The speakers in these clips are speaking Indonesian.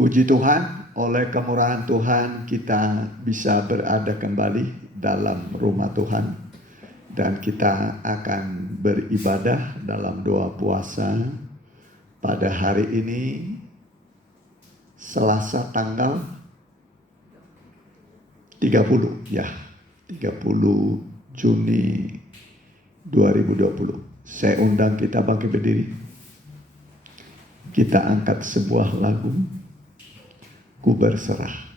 Puji Tuhan, oleh kemurahan Tuhan kita bisa berada kembali dalam rumah Tuhan. Dan kita akan beribadah dalam doa puasa pada hari ini, Selasa tanggal 30 Juni 2020. Saya undang kita bangkit berdiri. Kita angkat sebuah lagu, Ku Berserah.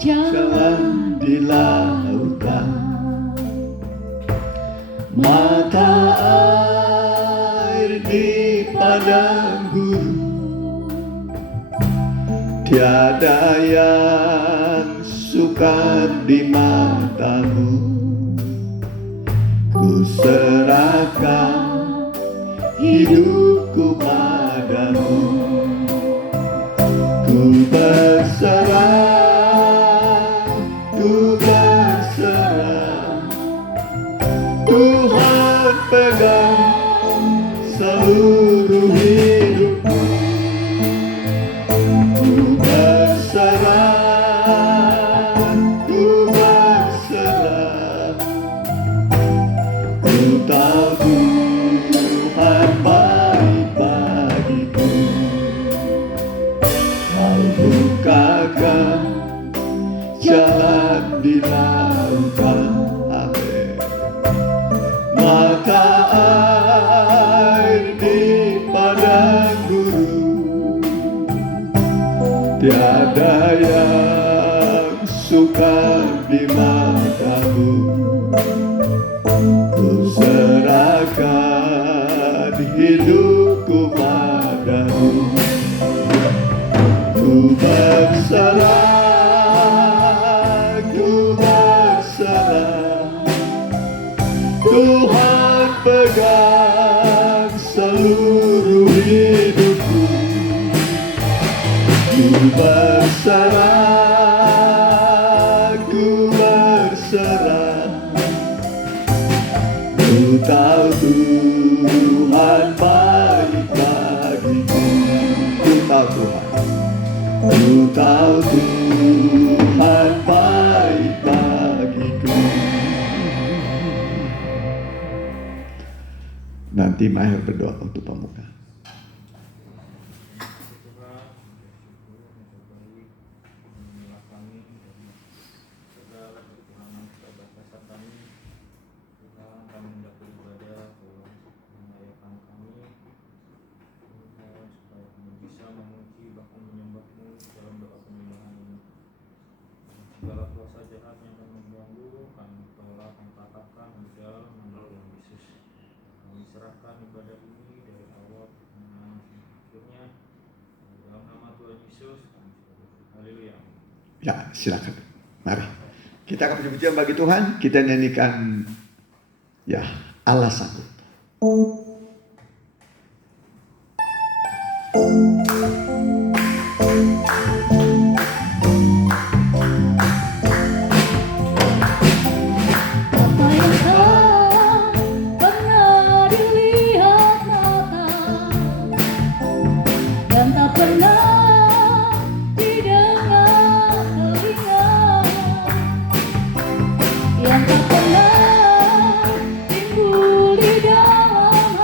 Jalan di lautan, mata air di padang gurun, tiada yang sukar di matamu. Ku serahkan hidupku padamu, ku berserah. Ku berserah, Tuhan pegang seluruh hidupku. Ku berserah, ku berserah. Ku tahu Tuhan baik bagiku. Kau bukakan jalan di lautan, amin. Mata air di padang gurun, tiada yang sukar di matamu. Ku serahkan hidupku padamu. Ku berserah, Tuhan pegang seluruh hidupku. Ku berserah, ku berserah. Ku tahu Tuhan baik bagiku. Ku tahu Tuhan, ku tahu Tuhan baik bagiku. Nanti Maher berdoa untuk pemuka. Segala kuasa jahat yang akan mengganggu, kami tolak, kami patahkan di dalam nama Yesus. Kami serahkan ibadah ini dari awal sampai akhirnya dalam nama Tuhan Yesus. Kami haleluya. Ya, silakan. Mari kita akan puji-pujian bagi Tuhan. Kita nyanyikan ya, Allah sanggup. Yang tak pernah timbul di dalam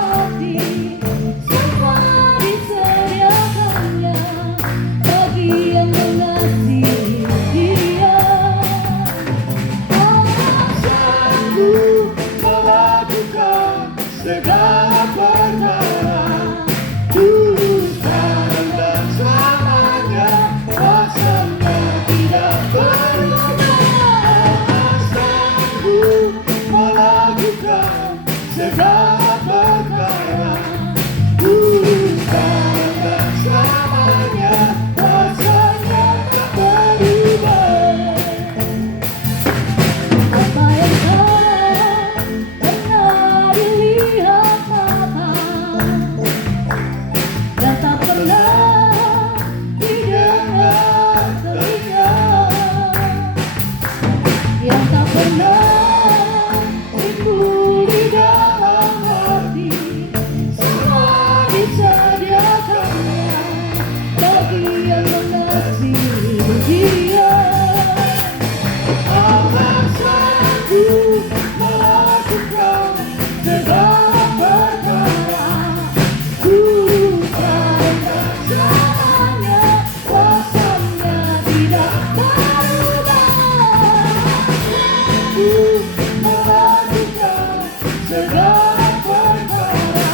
segala perkara.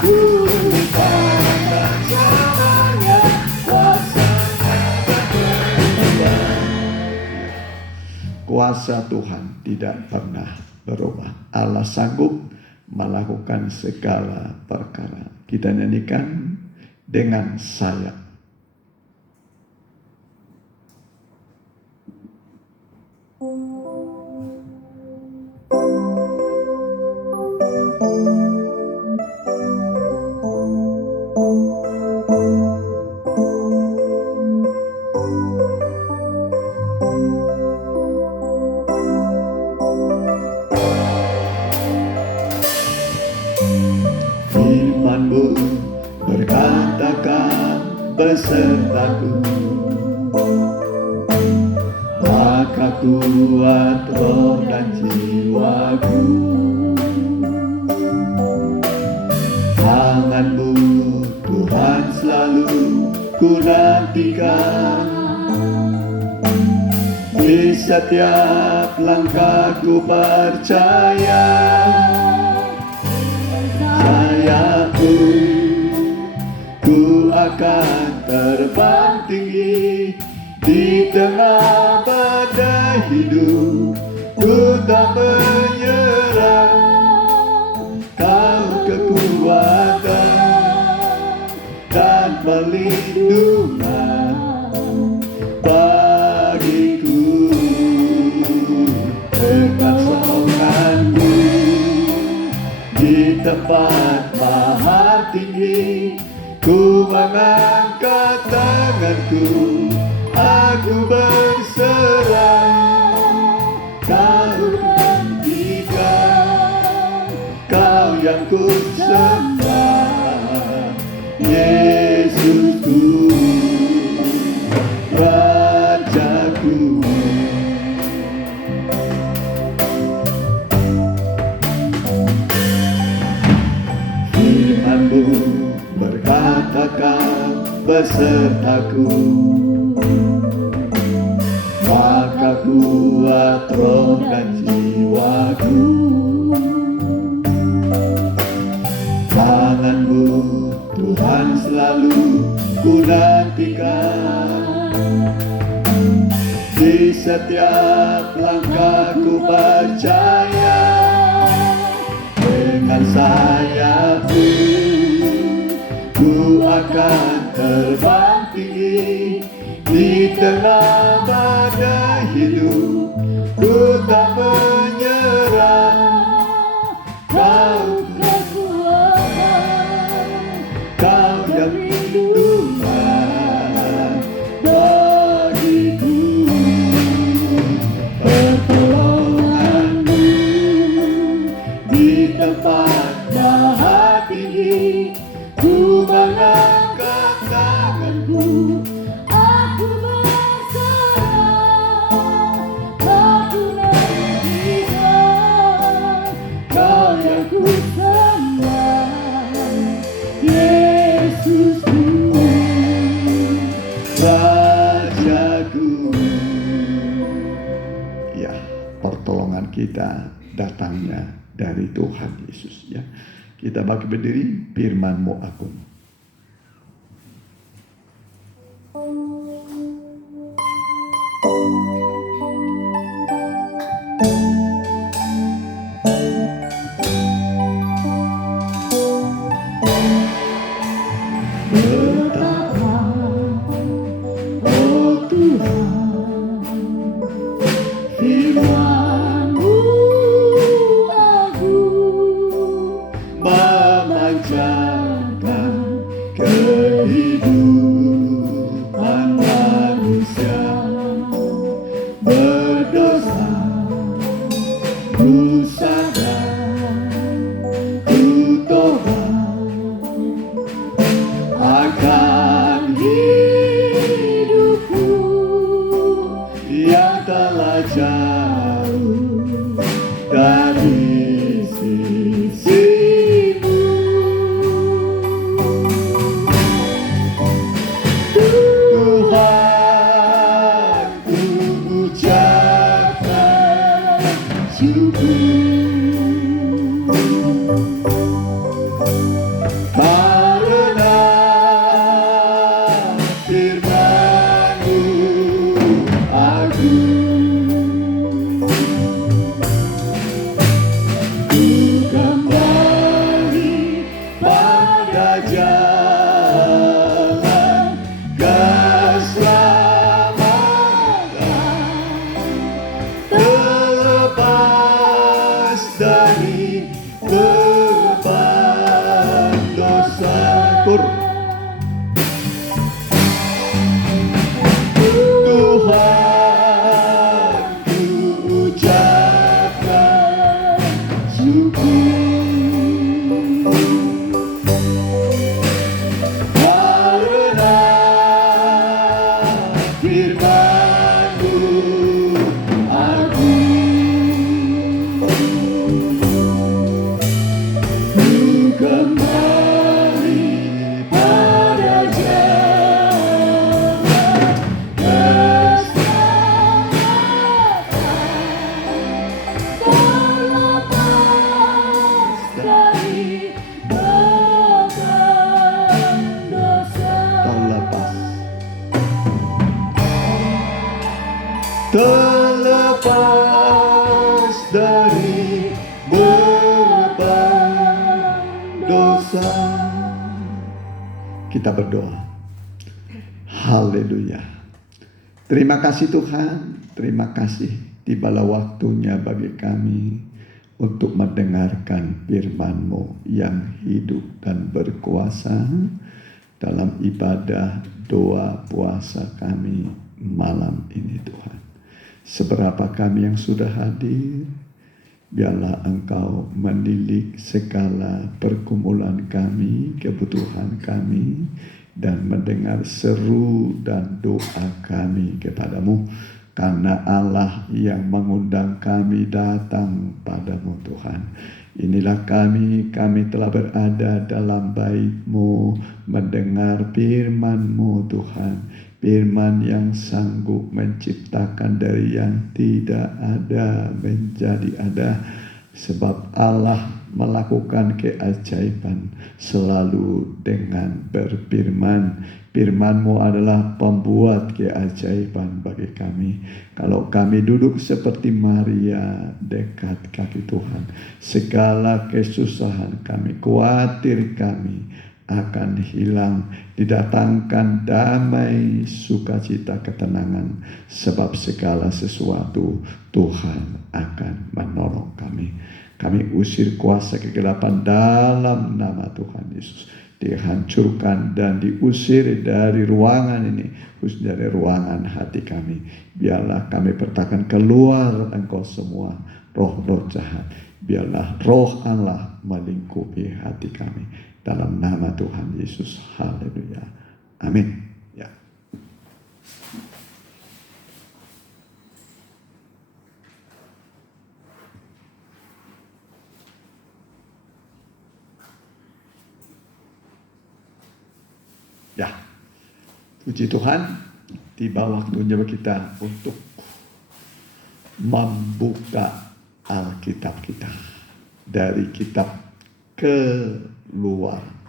Ku lupakan selamanya kuasa-Nya tak berubah. Kuasa Tuhan tidak pernah berubah. Allah sanggup melakukan segala perkara. Kita nyanyikan dengan sayap. Firman-Mu berkatakan besertaku, maka kuat roh dan jiwaku. Tangan-Mu Tuhan selalu ku nantikan, di setiap langkahku percaya. Sayapku, ku akan terbang tinggi di tengah badai hidup. Ku tak menyerah, Kau kekuatan dan perlindungan bagiku. Dekat songanku di tempat maha tinggi, ku mengangkat tanganku, aku berserah. Kau hentikan, Kau yang ku sembah, Yesusku, Rajaku. Firman-Mu berkatakan besertaku, maka kuat roh dan jiwaku. Tangan-Mu Tuhan selalu ku nantikan, di setiap langkahku percaya. Dengan sayap-Mu ku akan terbang tinggi di tengah badai hidup. Ku tak menyerah, Kau kekuatan, Kau yang lindungan bagiku. Pertolongan-Mu di tempat maha tinggi, ku mengangkat tanganku, aku berserah. Aku nantikan, Kau yang ku sembah, Yesusku, Rajaku. Ya, pertolongan kita datangnya dari Tuhan Yesus, ya. Kita bangkit berdiri, firman-Mu agung. Betapa, oh Tuhan, firman-Mu agung, memancarkan dari beban dosa. Tuhan, ku ucapkan syukur karena firman-Mu agung. Ku kembali pada jalan terlepas dari beban dosa. Terlepas dari beban dosa. Kita berdoa. Haleluya. Terima kasih Tuhan. Terima kasih. Tibalah waktunya bagi kami untuk mendengarkan firman-Mu yang hidup dan berkuasa dalam ibadah doa puasa kami malam ini Tuhan. Seberapa kami yang sudah hadir, biarlah Engkau menilik segala pergumulan kami, kebutuhan kami, dan mendengar seru dan doa kami kepadamu. Karena Allah yang mengundang kami datang padamu Tuhan. Inilah kami telah berada dalam bait-Mu, mendengar firman-Mu Tuhan. Firman yang sanggup menciptakan dari yang tidak ada menjadi ada. Sebab Allah melakukan keajaiban selalu dengan berfirman. Firman-Mu adalah pembuat keajaiban bagi kami. Kalau kami duduk seperti Maria dekat kaki Tuhan, segala kesusahan kami, khawatir kami akan hilang, didatangkan damai, sukacita, ketenangan. Sebab segala sesuatu Tuhan akan menolong kami. Kami usir kuasa kegelapan dalam nama Tuhan Yesus. Dihancurkan dan diusir dari ruangan ini, khususnya dari ruangan hati kami. Biarlah kami pertahankan keluar Engkau semua roh-roh jahat. Biarlah roh Allah melingkupi hati kami. Dalam nama Tuhan Yesus. Haleluya. Amin. Ya. Ya. Puji Tuhan, tiba waktunya kita untuk membuka Alkitab kita dari kitab Keluaran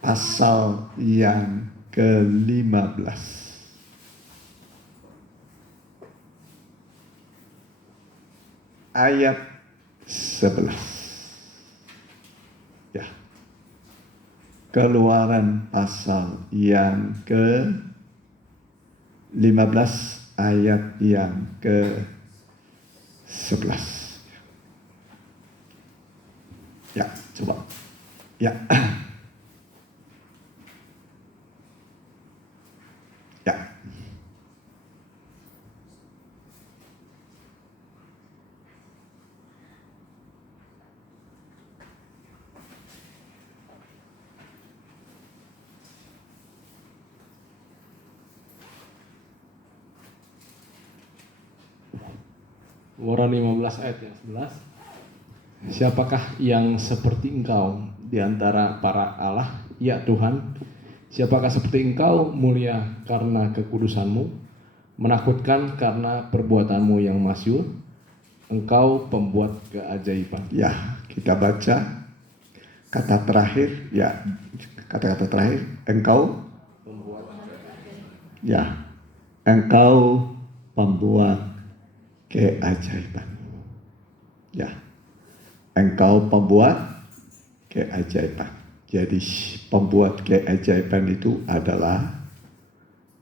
pasal yang ke-15 ayat 11. Ya. Keluaran pasal yang ke-15 ayat yang ke-11. Ya, coba. Ya. Ya. Keluaran 15 ayat yang 11. Siapakah yang seperti Engkau di antara para Allah, ya Tuhan? Siapakah seperti Engkau, mulia karena kekudusan-Mu, menakutkan karena perbuatan-Mu yang masyhur? Engkau pembuat keajaiban. Ya, kita baca kata terakhir, ya, kata-kata terakhir, Engkau Pembuat ya, Engkau pembuat keajaiban. Ya, Engkau pembuat keajaiban. Jadi pembuat keajaiban itu adalah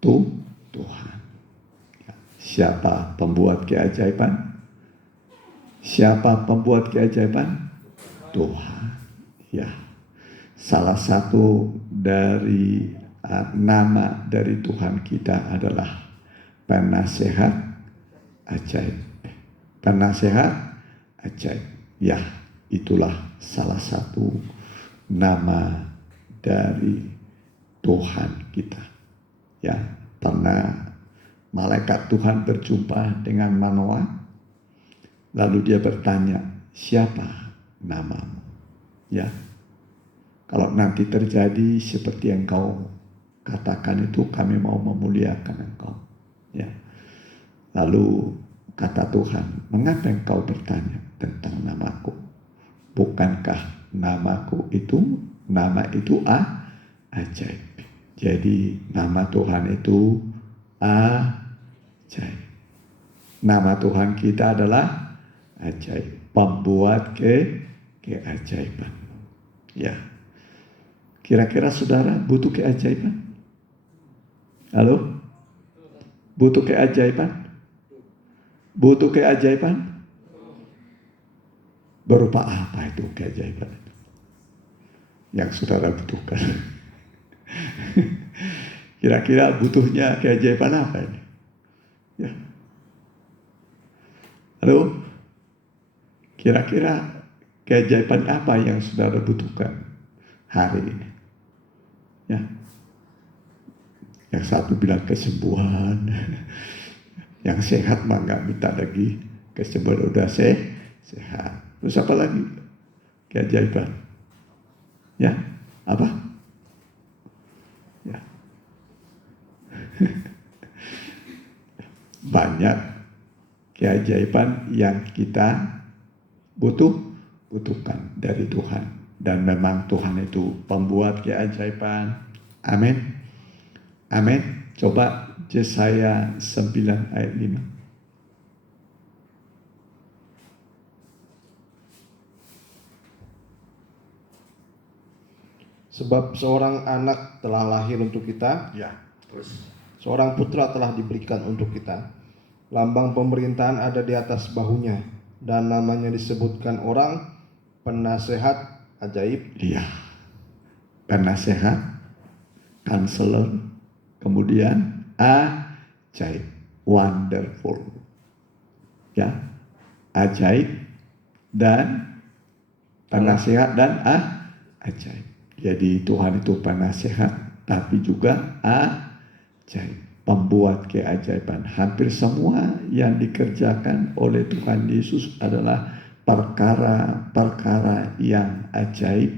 Tuhan. Ya. Siapa pembuat keajaiban? Siapa pembuat keajaiban? Tuhan. Ya. Salah satu dari nama dari Tuhan kita adalah penasehat ajaib. Penasehat ajaib. Ya, itulah salah satu nama dari Tuhan kita. Ya, pernah malaikat Tuhan berjumpa dengan Manoah, lalu dia bertanya, siapa namamu? Ya, kalau nanti terjadi seperti yang kau katakan itu, kami mau memuliakan engkau. Ya, lalu kata Tuhan, mengapa engkau bertanya tentang namaku? Bukankah nama itu ajaib. Jadi nama Tuhan itu ajaib. Nama Tuhan kita adalah ajaib, pembuat keajaiban. Ya. Kira-kira saudara butuh keajaiban? Halo? Butuh keajaiban? Butuh keajaiban? Berupa apa itu keajaiban itu? Yang saudara butuhkan. Kira-kira butuhnya keajaiban apa ini? Ya. Halo? Kira-kira keajaiban apa yang saudara butuhkan hari ini? Ya. Yang satu bilang kesembuhan. Yang sehat mah nggak minta lagi. Kesembuhan udah sehat. Terus apa lagi? Keajaiban. Ya, apa? Ya. Banyak keajaiban yang kita butuhkan dari Tuhan. Dan memang Tuhan itu pembuat keajaiban. Amin. Amin. Coba Yesaya 9 ayat 5. Sebab seorang anak telah lahir untuk kita, Ya, terus. seorang putra telah diberikan untuk kita. Lambang pemerintahan ada di atas bahunya, dan namanya disebutkan orang penasehat ajaib. Iya. Penasehat, counselor, kemudian ajaib, wonderful. Ya, ajaib dan penasehat dan ajaib. Jadi Tuhan itu penasehat, tapi juga ajaib, pembuat keajaiban. Hampir semua yang dikerjakan oleh Tuhan Yesus adalah perkara-perkara yang ajaib,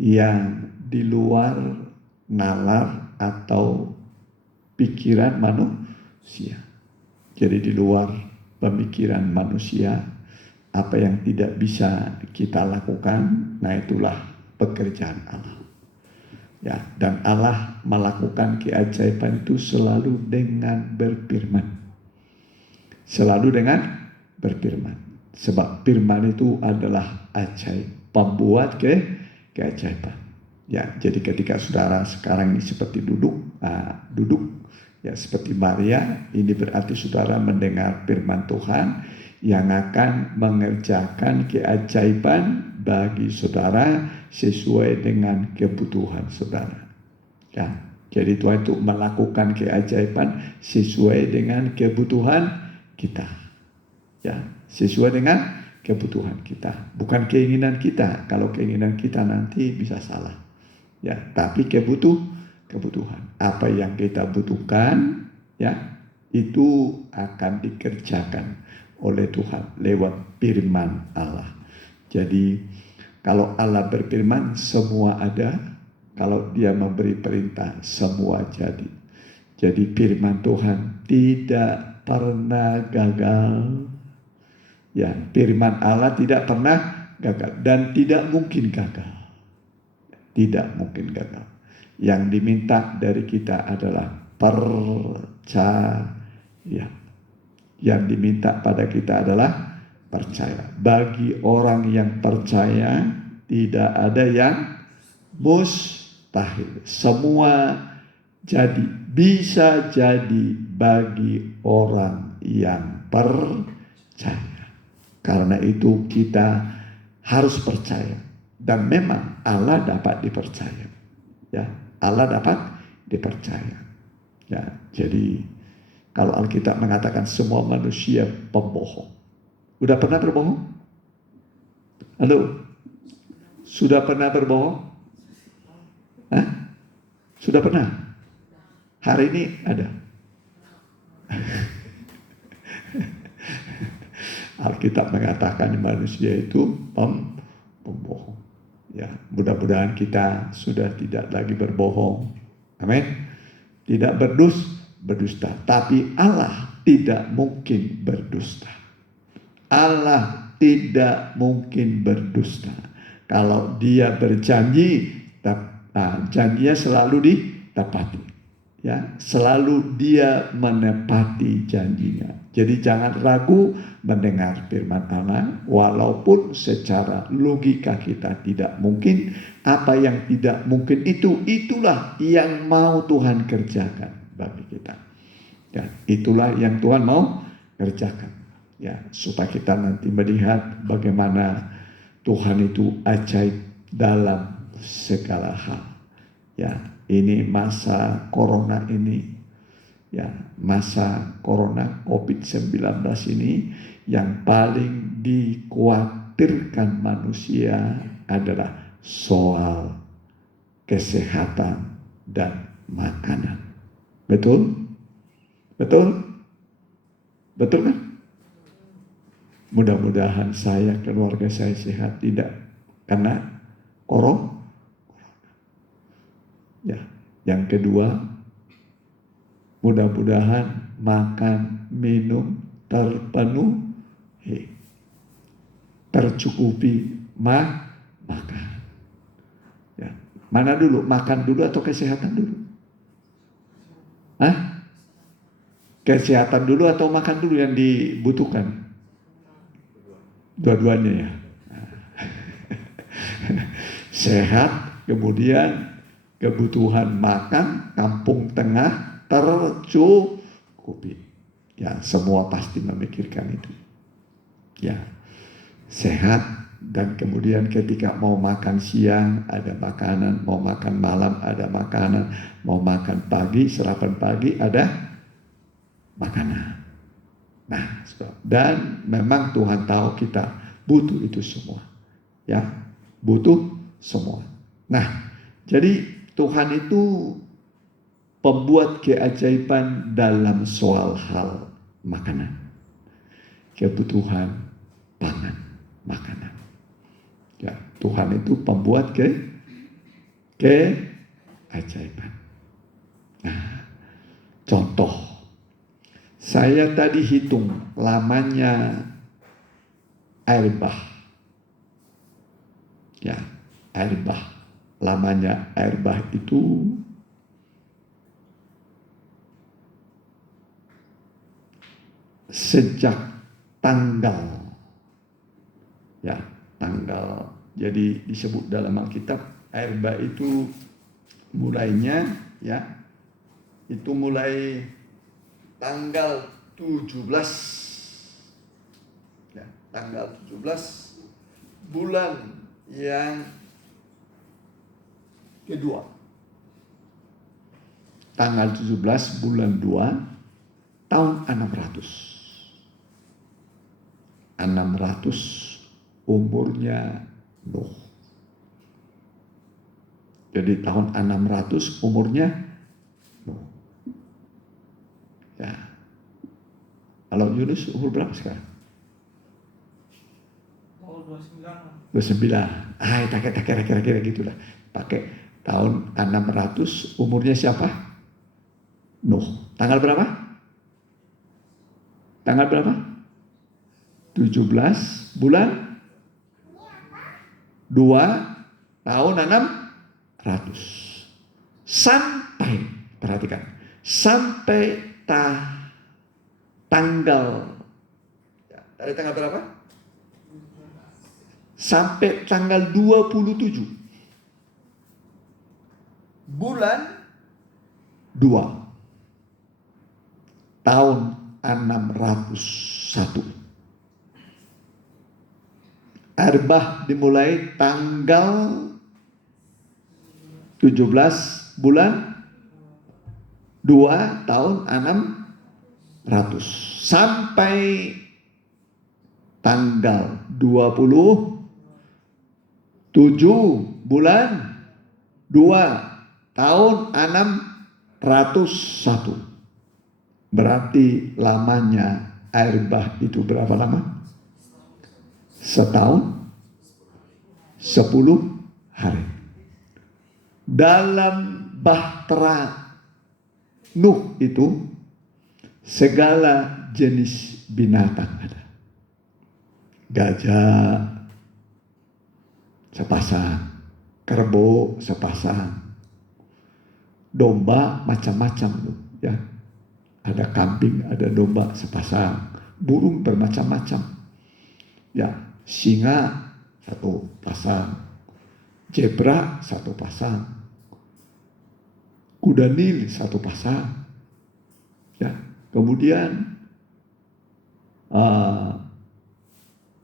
yang di luar nalar atau pikiran manusia. Jadi di luar pemikiran manusia, apa yang tidak bisa kita lakukan, nah itulah pekerjaan Allah. Ya, dan Allah melakukan keajaiban itu selalu dengan berfirman. Selalu dengan berfirman. Sebab firman itu adalah ajaib, pembuat keajaiban. Ya, jadi ketika saudara sekarang ini seperti duduk ya seperti Maria, ini berarti saudara mendengar firman Tuhan yang akan mengerjakan keajaiban bagi saudara sesuai dengan kebutuhan saudara. Ya, jadi Tuhan itu melakukan keajaiban sesuai dengan kebutuhan kita. Ya, sesuai dengan kebutuhan kita, bukan keinginan kita. Kalau keinginan kita nanti bisa salah. Ya, tapi kebutuhan. Apa yang kita butuhkan, ya, itu akan dikerjakan oleh Tuhan lewat firman Allah. Jadi kalau Allah berfirman, semua ada. Kalau Dia memberi perintah, semua jadi. Jadi firman Tuhan tidak pernah gagal. Ya, firman Allah tidak pernah gagal dan tidak mungkin gagal. Tidak mungkin gagal. Yang diminta dari kita adalah percaya. Yang diminta pada kita adalah percaya. Bagi orang yang percaya, tidak ada yang mustahil. Semua jadi, bisa jadi bagi orang yang percaya. Karena itu kita harus percaya. Dan memang Allah dapat dipercaya. Ya, Allah dapat dipercaya. Ya, jadi kalau Alkitab mengatakan semua manusia pembohong. Udah pernah berbohong? Halo? Sudah pernah berbohong? Hah? Sudah pernah? Hari ini ada. Alkitab mengatakan manusia itu pembohong. Ya, mudah-mudahan kita sudah tidak lagi berbohong. Amin. Tidak berdusta. Tapi Allah tidak mungkin berdusta. Allah tidak mungkin berdusta. Kalau dia berjanji, janjinya selalu ditepati. Ya, selalu dia menepati janjinya. Jadi jangan ragu mendengar firman Allah, walaupun secara logika kita tidak mungkin. Apa yang tidak mungkin itulah yang mau Tuhan kerjakan bagi kita. Ya, itulah yang Tuhan mau kerjakan. Ya, supaya kita nanti melihat bagaimana Tuhan itu ajaib dalam segala hal. Ya, ini masa corona ini, ya, masa corona COVID-19 ini yang paling dikhawatirkan manusia adalah soal kesehatan dan makanan. Betul? Betul? Betul kan? Mudah-mudahan saya, keluarga saya sehat, tidak karena corona. Ya, yang kedua, mudah-mudahan makan, minum terpenuhi, tercukupi makan. Ya, mana dulu, makan dulu atau kesehatan dulu? Hah? Kesehatan dulu atau makan dulu yang dibutuhkan? Dua-duanya ya. Sehat, kemudian kebutuhan makan, kampung tengah tercukupi. Ya, semua pasti memikirkan itu. Ya, sehat, dan kemudian ketika mau makan siang ada makanan, mau makan malam ada makanan, mau makan pagi, sarapan pagi ada makanan. Nah, dan memang Tuhan tahu kita butuh itu semua. Ya, butuh semua. Nah, jadi Tuhan itu pembuat keajaiban dalam soal hal makanan. Kebutuhan pangan, makanan. Ya, Tuhan itu pembuat keajaiban. Nah, contoh. Saya tadi hitung lamanya air bah. Ya, air bah. Lamanya air bah itu sejak tanggal. Ya, tanggal. Jadi disebut dalam Alkitab air bah itu mulainya, ya, itu mulai tanggal 17, ya, tanggal 17 bulan yang kedua. Tanggal 17 bulan 2 tahun 600 umurnya Nuh. Jadi tahun 600 umurnya Nuh. Ya. Kalau Yunus umur berapa sekarang? 29. Kira-kira gitulah. Pakai tahun 600 umurnya siapa? Nuh. Tanggal berapa? Tanggal berapa? 17 bulan 2 tahun 600. Sampai, perhatikan, sampai tanggal, dari tanggal berapa? Sampai tanggal 27 bulan 2 tahun 601. Air bah dimulai tanggal 17 bulan 2 tahun 600 sampai tanggal 27 bulan 2 tahun 601. Berarti lamanya air bah itu berapa lama? Setahun 10 hari. Dalam bahtera Nuh itu segala jenis binatang ada. Gajah sepasang, kerbau sepasang, domba macam-macam ya. Ada kambing, ada domba sepasang, burung bermacam-macam. Ya, singa satu pasang, zebra satu pasang, kuda nil satu pasang. Ya, kemudian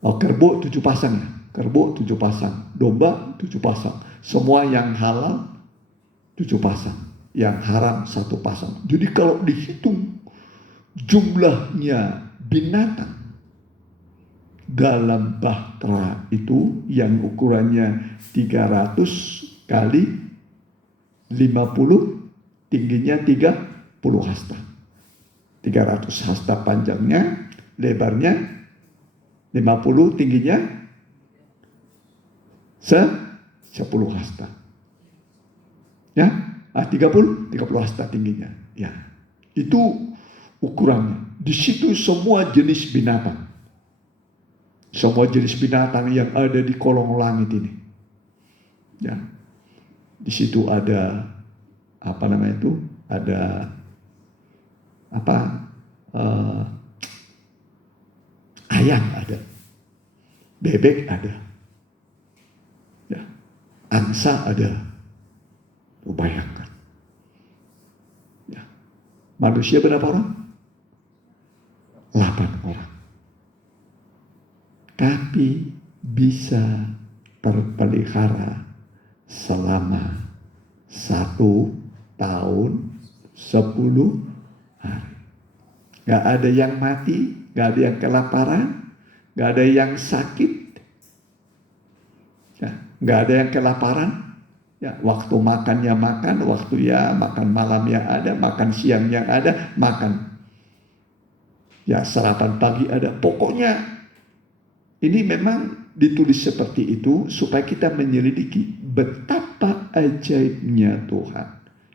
kerbau 7 pasang ya. Kerbau 7 pasang, domba 7 pasang. Semua yang halal 7 pasang, yang haram 1 pasang. Jadi kalau dihitung jumlahnya binatang dalam bahtera itu yang ukurannya 300 kali 50, tingginya 30 hasta. 300 hasta panjangnya, lebarnya 50, tingginya 10 hasta. Ya, 30 hasta tingginya. Ya, itu ukurannya. Di situ semua jenis binatang. Semua jenis binatang yang ada di kolong langit ini. Ya. Di situ ada apa namanya itu? Ada apa? Ayam ada. Bebek ada. Ya. Angsa ada. Bayangkan. Ya. Manusia berapa orang? 8 orang. Tapi bisa terpelihara selama 1 tahun 10 hari. Gak ada yang mati, gak ada yang kelaparan, gak ada yang sakit, ya, gak ada yang kelaparan. Ya, waktu makannya makan, waktu ya makan malamnya ada, makan siangnya ada, makan. Ya, sarapan pagi ada. Pokoknya ini memang ditulis seperti itu supaya kita menyelidiki betapa ajaibnya Tuhan,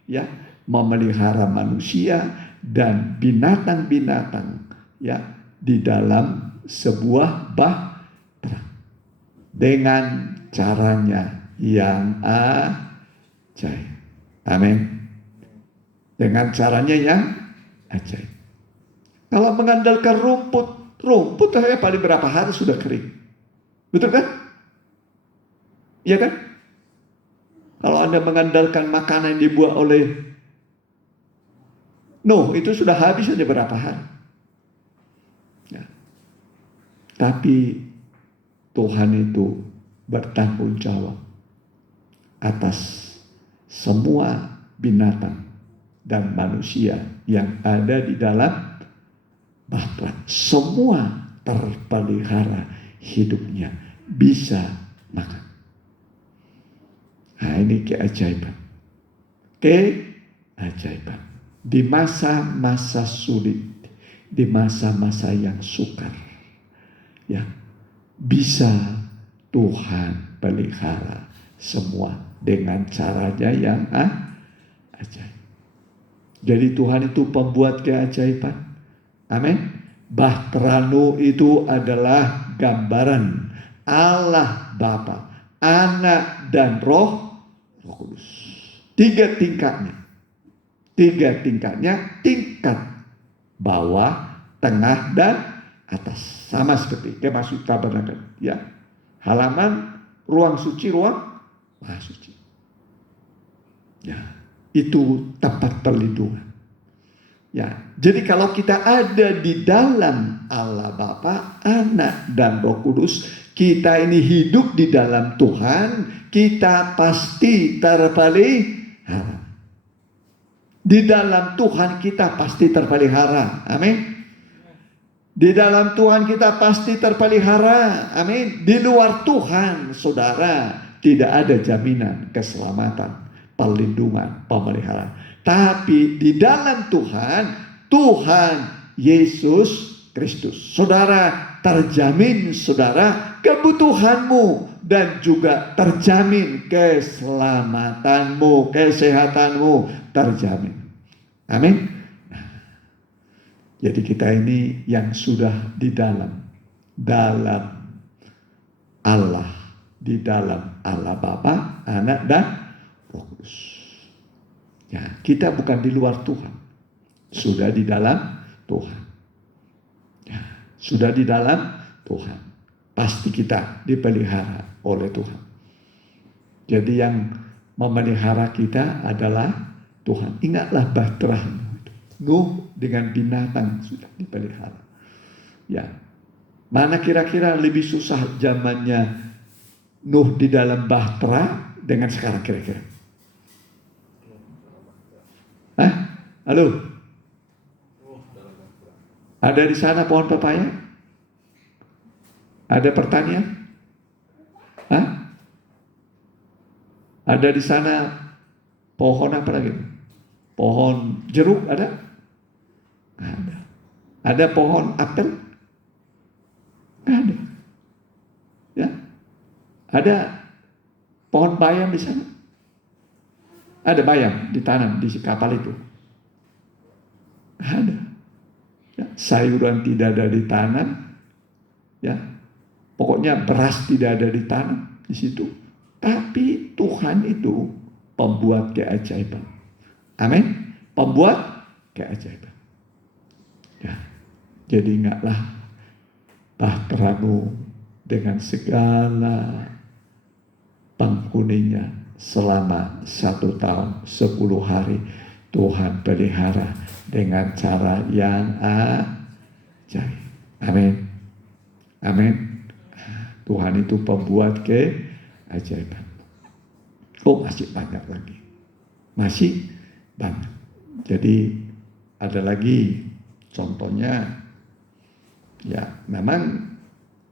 ya, memelihara manusia dan binatang-binatang, ya, di dalam sebuah bahtera dengan caranya yang ajaib. Amin. Dengan caranya yang ajaib. Kalau mengandalkan rumput saya paling berapa hari sudah kering. Betul kan? Iya kan? Kalau Anda mengandalkan makanan yang dibuat oleh Nuh, itu sudah habis saja berapa hari. Ya. Tapi Tuhan itu bertanggung jawab atas semua binatang dan manusia yang ada di dalam bahtera. Semua terpelihara hidupnya, bisa makan. Nah, ini keajaiban. Keajaiban. Di masa-masa sulit, di masa-masa yang sukar, ya, bisa Tuhan pelihara semua dengan caranya yang ajaib. Jadi Tuhan itu pembuat keajaiban. Amin. Bahtera Nuh itu adalah gambaran Allah Bapa, Anak dan Roh Kudus. 3 tingkatnya. 3 tingkatnya, tingkat bawah, tengah, dan atas. Sama seperti Kemah Tabernakel, ya. Halaman, ruang suci, ruang maha suci. Ya, itu tempat perlindungan. Ya, jadi kalau kita ada di dalam Allah Bapa, Anak, dan Roh Kudus. Kita ini hidup di dalam Tuhan, kita pasti terpelihara. Di dalam Tuhan kita pasti terpelihara. Amin. Di dalam Tuhan kita pasti terpelihara. Amin. Di luar Tuhan, saudara, tidak ada jaminan keselamatan, perlindungan, pemeliharaan. Tapi di dalam Tuhan, Tuhan Yesus Kristus, saudara, terjamin saudara kebutuhanmu dan juga terjamin keselamatanmu, kesehatanmu terjamin. Amin. Jadi kita ini yang sudah di dalam Allah, di dalam Allah Bapa, Anak, dan Roh Kudus. Ya, kita bukan di luar Tuhan, sudah di dalam Tuhan. Ya, sudah di dalam Tuhan. Pasti kita dipelihara oleh Tuhan. Jadi yang memelihara kita adalah Tuhan. Ingatlah bahtera Nuh dengan binatang sudah dipelihara. Ya, mana kira-kira lebih susah zamannya Nuh di dalam bahtera dengan sekarang kira-kira? Hah? Halo? Ada di sana pohon pepaya? Ada pertanian? Hah? Ada di sana pohon apa lagi? Pohon jeruk ada? Ada. Ada pohon apel? Nggak ada. Ya. Ada pohon bayam di sana? Ada bayam ditanam di kapal itu? Ada. Ya. Sayuran tidak ada ditanam. Ya. Pokoknya beras tidak ada ditanam di situ. Tapi Tuhan itu pembuat keajaiban. Amin. Pembuat keajaiban. Ya, jadi ingatlah bahteramu dengan segala penghuninya selama 1 tahun 10 hari Tuhan pelihara dengan cara yang ajaib. Amin. Amin. Tuhan itu pembuat keajaiban. Oh, masih banyak lagi. Masih banyak. Jadi ada lagi. Contohnya, ya memang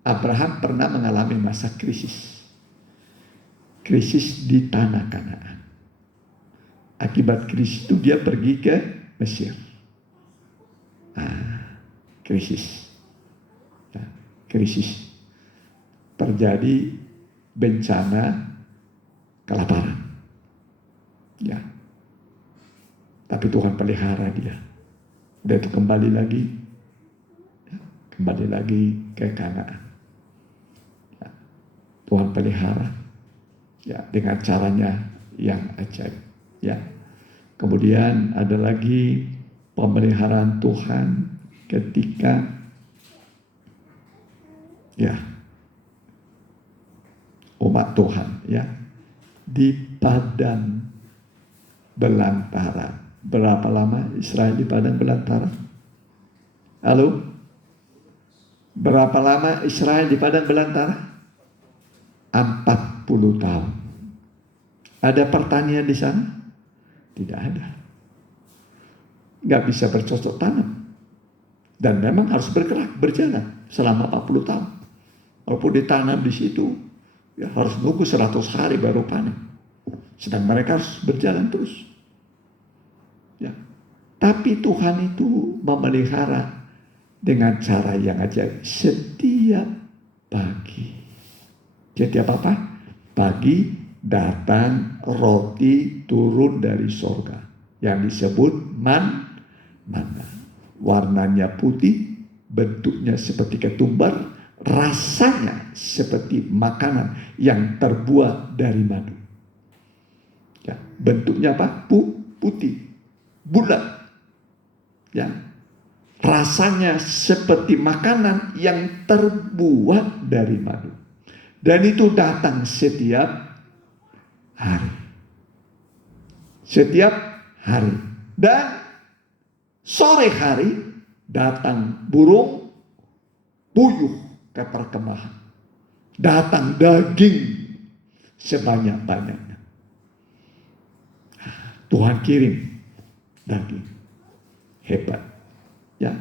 Abraham pernah mengalami masa krisis. Krisis di tanah Kanaan. Akibat krisis itu dia pergi ke Mesir. Krisis. Ya, krisis. Terjadi bencana kelaparan. Ya. Tapi Tuhan pelihara dia. Udah itu kembali lagi ke Kanaan. Ya, Tuhan pelihara, ya dengan caranya yang ajaib. Ya, kemudian ada lagi pemeliharaan Tuhan ketika, ya umat Tuhan, ya di padang belantara. Berapa lama Israel di padang belantara? Halo? Berapa lama Israel di padang belantara? 40 tahun. Ada pertanian di sana? Tidak ada. Nggak bisa bercocok tanam. Dan memang harus bergerak, berjalan selama 40 tahun. Walaupun ditanam di situ, ya harus nunggu 100 hari baru panen. Sedang mereka harus berjalan terus. Ya. Tapi Tuhan itu memelihara dengan cara yang ajaib setiap pagi. Setiap apa? Pagi datang roti turun dari sorga yang disebut manna. Warnanya putih, bentuknya seperti ketumbar, rasanya seperti makanan yang terbuat dari madu. Ya, bentuknya apa? Putih. Bulat, ya, rasanya seperti makanan yang terbuat dari madu, dan itu datang setiap hari, dan sore hari datang burung puyuh ke perkemahan. Datang daging sebanyak-banyaknya. Tuhan kirim daging. Hebat. Ya.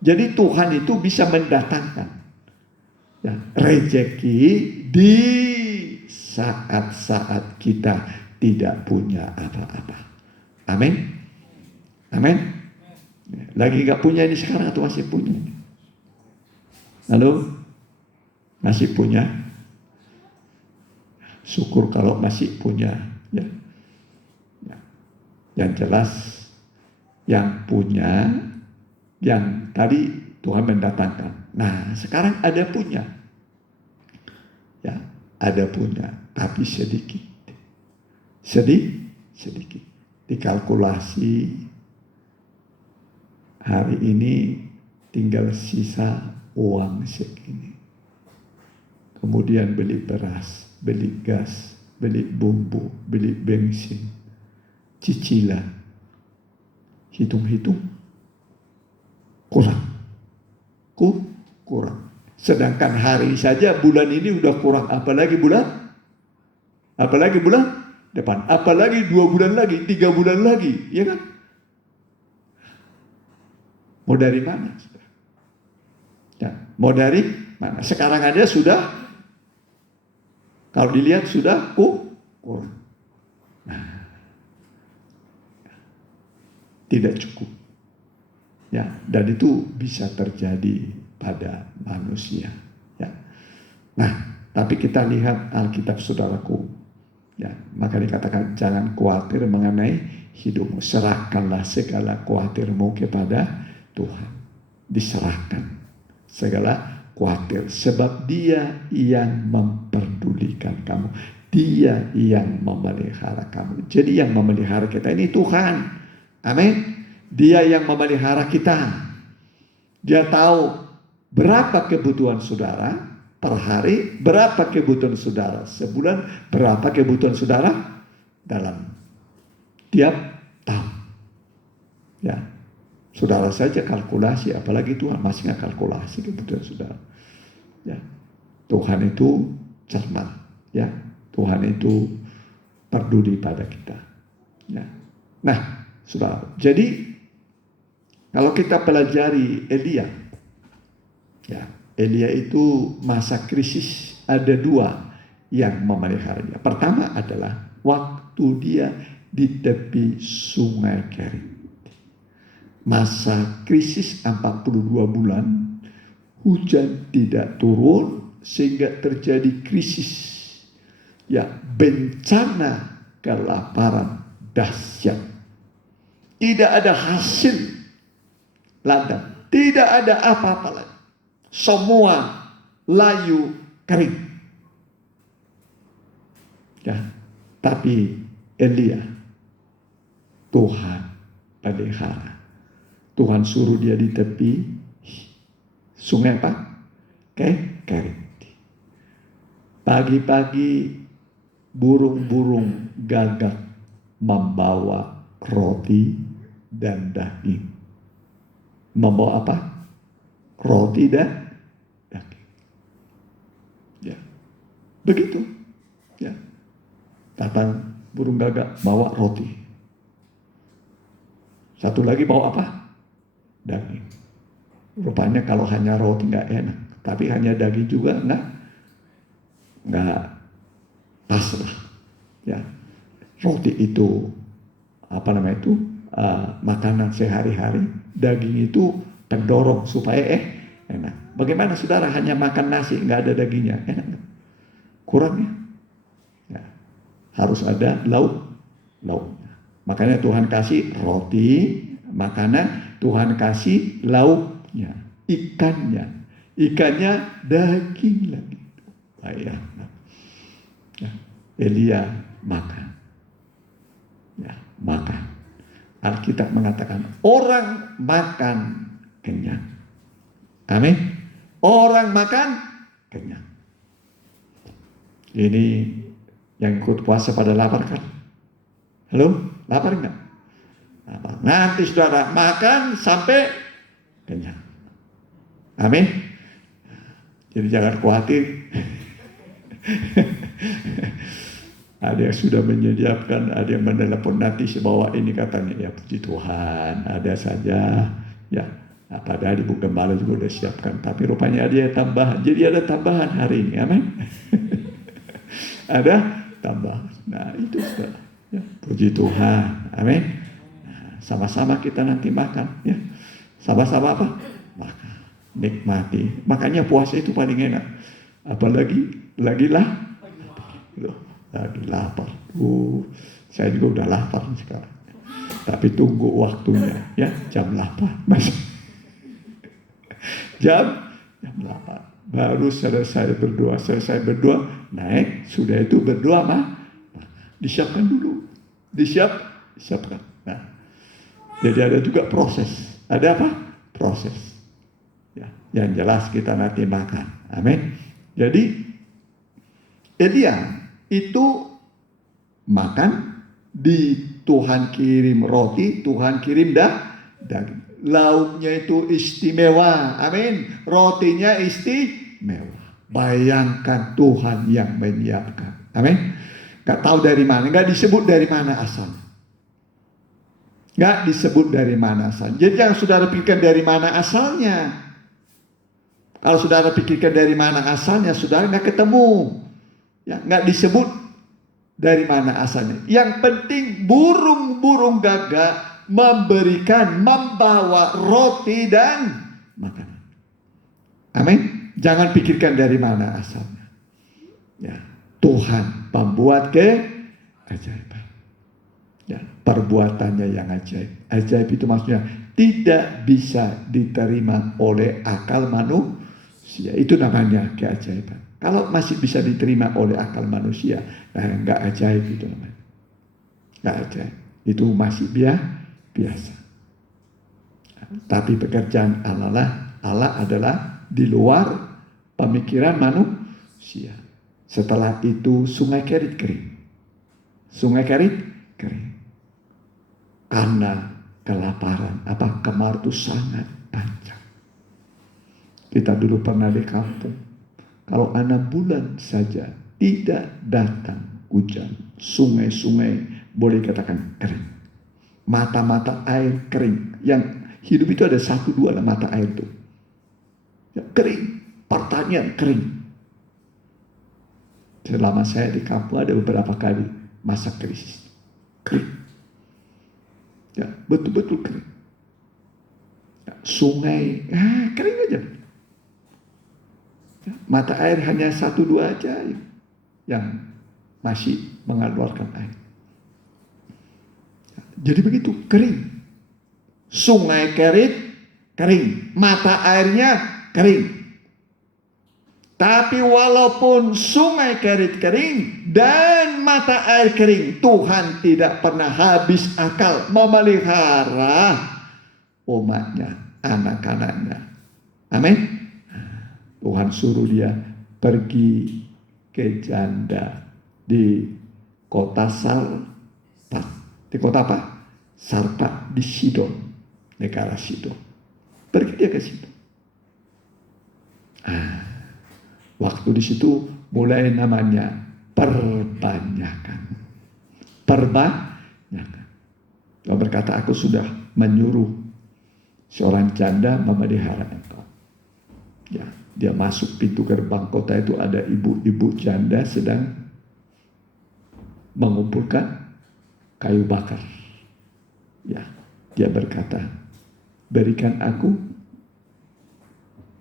Jadi Tuhan itu bisa mendatangkan ya, rezeki di saat-saat kita tidak punya apa-apa. Amin. Amin. Lagi nggak punya ini sekarang atau masih punya? Halo? Masih punya? Syukur kalau masih punya. Ya. Ya. Yang jelas yang punya, yang tadi Tuhan mendatangkan. Nah, sekarang ada punya. Ya, ada punya, tapi sedikit. Sedikit. Dikalkulasi hari ini tinggal sisa uang segini. Kemudian beli beras, beli gas, beli bumbu, beli bensin, cicilan. Hitung-hitung kurang. Sedangkan hari saja bulan ini udah kurang. Apalagi bulan depan. Apalagi 2 bulan lagi, 3 bulan lagi. Ya kan? Mau dari mana? Ya, mau dari mana? Sekarang aja sudah, kalau dilihat sudah kurang. Nah, tidak cukup. Ya, dan itu bisa terjadi pada manusia. Ya. Nah, tapi kita lihat Alkitab saudaraku. Ya, maka dikatakan jangan khawatir mengenai hidupmu. Serahkanlah segala khawatirmu kepada Tuhan. Diserahkan segala khawatir. Sebab Dia yang memperdulikan kamu. Dia yang memelihara kamu. Jadi yang memelihara kita ini Tuhan. Amin. Dia yang memelihara kita. Dia tahu berapa kebutuhan saudara per hari, berapa kebutuhan saudara sebulan, berapa kebutuhan saudara dalam tiap tahun. Ya, saudara saja kalkulasi, apalagi Tuhan masih nggak kalkulasi kebutuhan saudara. Ya, Tuhan itu cermat. Ya, Tuhan itu peduli pada kita. Ya. Nah, saudara, jadi kalau kita pelajari Elia, ya, Elia itu masa krisis ada 2 yang memeliharanya. Pertama adalah waktu dia di tepi sungai Kerit. Masa krisis 42 bulan, hujan tidak turun sehingga terjadi krisis. Ya, bencana kelaparan dahsyat. Tidak ada hasil ladang, tidak ada apa-apa lagi. Semua layu kering. Ya, tapi Elia, Tuhan pelihara. Tuhan suruh dia di tepi sungai apa? Kerit. Pagi-pagi burung-burung gagak membawa roti dan daging. Membawa apa? Roti dan daging. Ya, begitu. Ya, datang burung gagak bawa roti. Satu lagi bawa apa? Daging. Rupanya kalau hanya roti nggak enak, tapi hanya daging juga nggak pas lah. Ya, roti itu apa namanya itu makanan sehari-hari. Daging itu pendorong supaya enak. Bagaimana saudara hanya makan nasi nggak ada dagingnya, enak nggak? Kurangnya. Ya, harus ada lauknya. Makanya Tuhan kasih roti, makanan, Tuhan kasih lauknya, ikannya daging lagi. Bayangkan. Ya, Elia makan. Ya, makan. Alkitab mengatakan orang makan kenyang. Amin. Orang makan kenyang. Ini yang ikut puasa pada lapar kan? Halo, lapar enggak? Lapar. Nanti saudara makan sampai kenyang. Amin. Jadi jangan khawatir. Ada yang sudah menyediakan, ada yang menelepon nanti bahwa ini katanya, ya puji Tuhan, ada saja. Ya, padahal Ibu Gembala juga udah siapkan, tapi rupanya ada yang tambahan. Jadi ada tambahan hari ini, amin. Ada tambahan. Nah itu sudah, ya, puji Tuhan, amin. Nah, sama-sama kita nanti makan, ya. Sama-sama apa? Makan, nikmati. Makanya puasa itu paling enak. Apalagi lagi lapar. Saya juga udah lapar sekarang. Tapi tunggu waktunya, ya, jam 8. Masih jam 8. Baru selesai berdoa, naik, sudah itu berdoa disiapkan dulu. Disiapkan. Nah, jadi ada juga proses. Ada apa? Proses. Ya, yang jelas kita nanti makan. Amin. Jadi Elia itu makan, di Tuhan kirim roti, Tuhan kirim daging. Lauknya itu istimewa, amin. Rotinya istimewa. Bayangkan Tuhan yang menyiapkan, amin. Gak tahu dari mana, gak disebut dari mana asalnya. Gak disebut dari mana asalnya. Jadi yang saudara pikirkan dari mana asalnya. Kalau saudara pikirkan dari mana asalnya, saudara gak ketemu. Ya, nggak disebut dari mana asalnya. Yang penting burung-burung gagak membawa roti dan makanan. Amin. Jangan pikirkan dari mana asalnya. Ya, Tuhan pembuat keajaiban. Ya, perbuatannya yang ajaib. Ajaib itu maksudnya tidak bisa diterima oleh akal manusia. Itu namanya keajaiban. Kalau masih bisa diterima oleh akal manusia, nggak ajaib itu namanya. Nggak ajaib. Itu masih biasa. Tapi pekerjaan Allah adalah di luar pemikiran manusia. Setelah itu sungai Kerit kering. Sungai Kerit kering. Karena kelaparan, kemar itu sangat panjang. Kita dulu pernah di kampung. Kalau 6 bulan saja tidak datang hujan, sungai-sungai boleh katakan kering. Mata-mata air kering. Yang hidup itu ada 1-2 lah mata air itu. Ya, kering. Pertanian kering. Selama saya di kampung ada beberapa kali masa krisis. Kering. Ya, betul-betul kering. Ya, sungai kering aja. Mata air hanya 1-2 aja yang masih mengeluarkan air. Jadi begitu, kering. Sungai Kerit kering, mata airnya kering. Tapi walaupun sungai Kerit kering dan mata air kering, Tuhan tidak pernah habis akal memelihara umatnya, anak-anaknya. Amin. Tuhan suruh dia pergi ke janda di kota Sarpat. Di kota apa? Sarpat di Sidon, negara Sidon. Pergi dia ke situ. Waktu di situ mulai namanya perbanyakan. Dia berkata, aku sudah menyuruh seorang janda memelihara engkau. Ya. Dia masuk pintu gerbang kota itu, ada ibu-ibu janda sedang mengumpulkan kayu bakar. Ya, dia berkata, berikan aku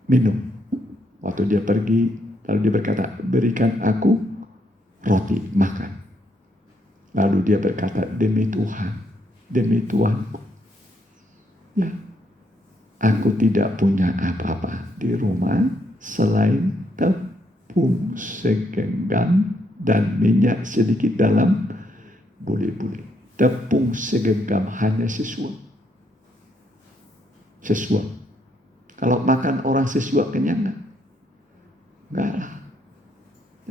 minum. Waktu dia pergi, lalu dia berkata, berikan aku roti, makan. Lalu dia berkata, demi Tuhan, demi Tuhanku. Ya, aku tidak punya apa-apa di rumah selain tepung segenggam dan minyak sedikit dalam buli-buli. Tepung segenggam hanya sesuap. Kalau makan orang sesuap kenyang enggak lah.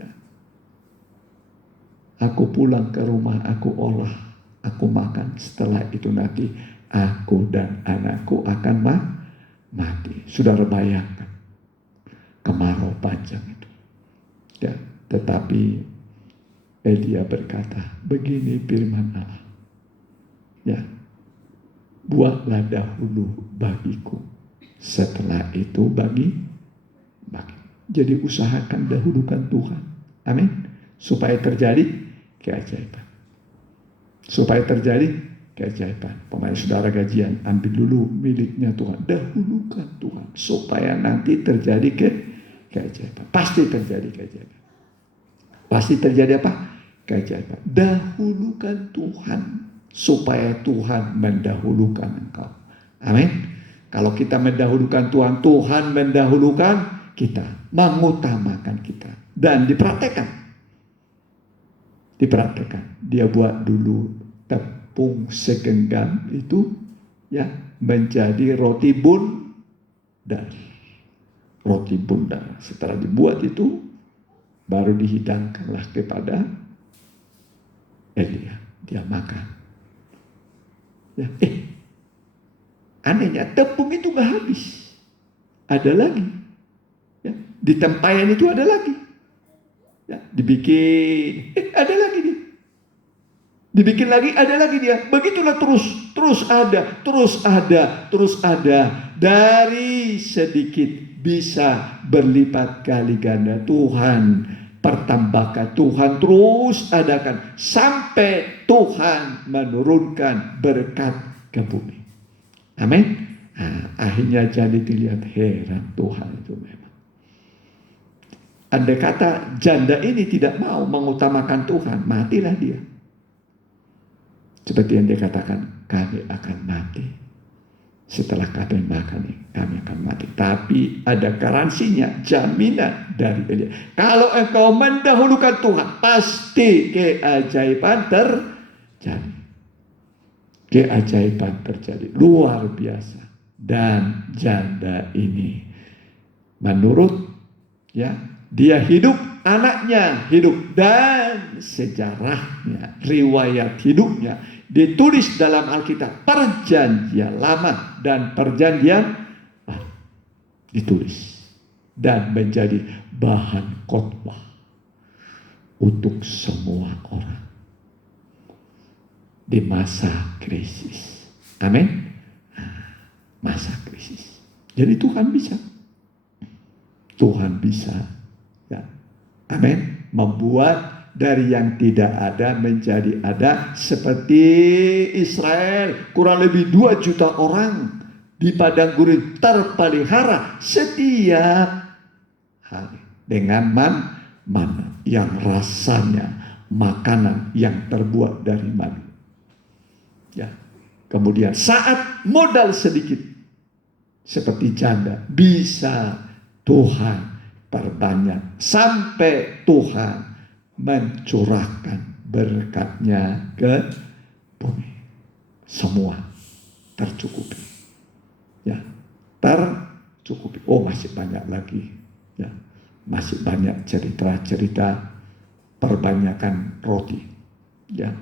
Ya. Aku pulang ke rumah, aku olah, aku makan. Setelah itu nanti aku dan anakku akan mati. Saudara bayangkan. kemarau panjang itu. Ya, tetapi Elia berkata, begini firman Allah. Ya, buatlah dahulu bagiku, setelah itu bagi. Jadi usahakan dahulukan Tuhan. Amin. Supaya terjadi keajaiban. Supaya terjadi keajaiban. Pemain saudara gajian, ambil dulu miliknya Tuhan. Dahulukan Tuhan. Supaya nanti terjadi keajaiban. Pasti terjadi keajaiban. Pasti terjadi apa? Keajaiban. Dahulukan Tuhan. Supaya Tuhan mendahulukan engkau. Amin. Kalau kita mendahulukan Tuhan, Tuhan mendahulukan kita, mengutamakan kita. Dan diperhatikan. Dia buat dulu tepung segenggam itu ya menjadi roti bundar. Roti bundar. Setelah dibuat itu baru dihidangkanlah kepada Elia. Dia makan. Ya, anehnya tepung itu gak habis. Ada lagi. Ya, di tempayan itu ada lagi. Ya, dibikin, ada lagi dia. Dibikin lagi, ada lagi dia. Begitulah terus ada. Dari sedikit bisa berlipat kali ganda. Tuhan pertambahkan, Tuhan terus adakan sampai Tuhan menurunkan berkat ke bumi. Amin. Nah, akhirnya jadi dilihat heran Tuhan itu memang. Andai kata janda ini tidak mau mengutamakan Tuhan, matilah dia. Seperti yang dia katakan, kami akan mati. Setelah kami makan, kami akan mati. Tapi ada garansinya, jaminan dari Elia. Kalau engkau mendahulukan Tuhan, pasti keajaiban terjadi. Keajaiban terjadi. Luar biasa. Dan janda ini, menurut ya, dia hidup, anaknya hidup, dan sejarahnya, riwayat hidupnya ditulis dalam Alkitab, perjanjian lama dan perjanjian baru ditulis dan menjadi bahan khotbah untuk semua orang di masa krisis. Amin. Masa krisis. Jadi Tuhan bisa. Tuhan bisa. Ya. Amin. Membuat dari yang tidak ada menjadi ada, seperti Israel, kurang lebih 2 juta orang di padang gurun terpelihara setiap hari dengan mana yang rasanya makanan yang terbuat dari madu. Ya. Kemudian saat modal sedikit seperti janda, bisa Tuhan perbanyak sampai Tuhan mencurahkan berkatnya ke bumi. Semua tercukupi. Ya, tercukupi. Oh, masih banyak lagi. Ya, masih banyak cerita-cerita perbanyakan roti. Ya.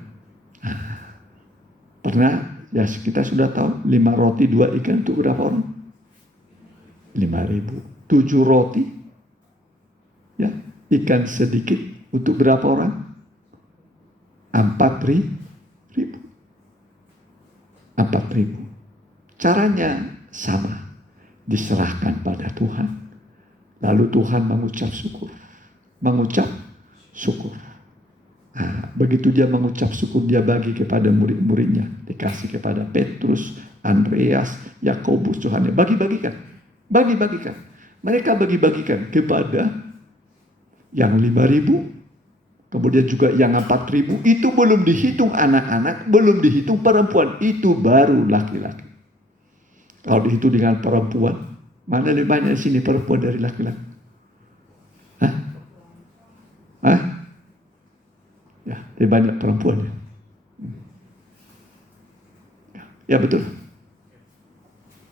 Pernah ya, kita sudah tahu 5 roti 2 ikan itu berapa orang? 5.000. 7 roti ya, ikan sedikit untuk berapa orang? 4.000. 4.000. Caranya sama, diserahkan pada Tuhan. Lalu Tuhan mengucap syukur. Nah, begitu dia mengucap syukur, dia bagi kepada murid-muridnya, dikasih kepada Petrus, Andreas, Yakobus, Yohanes, bagi-bagikan. Mereka bagi-bagikan kepada yang 5.000, kemudian juga yang 4.000. Itu belum dihitung anak-anak, belum dihitung perempuan, itu baru laki-laki. Kalau dihitung dengan perempuan, mana lebih banyak di sini perempuan dari laki-laki? Hah? Ya, lebih banyak perempuan ya. Ya betul.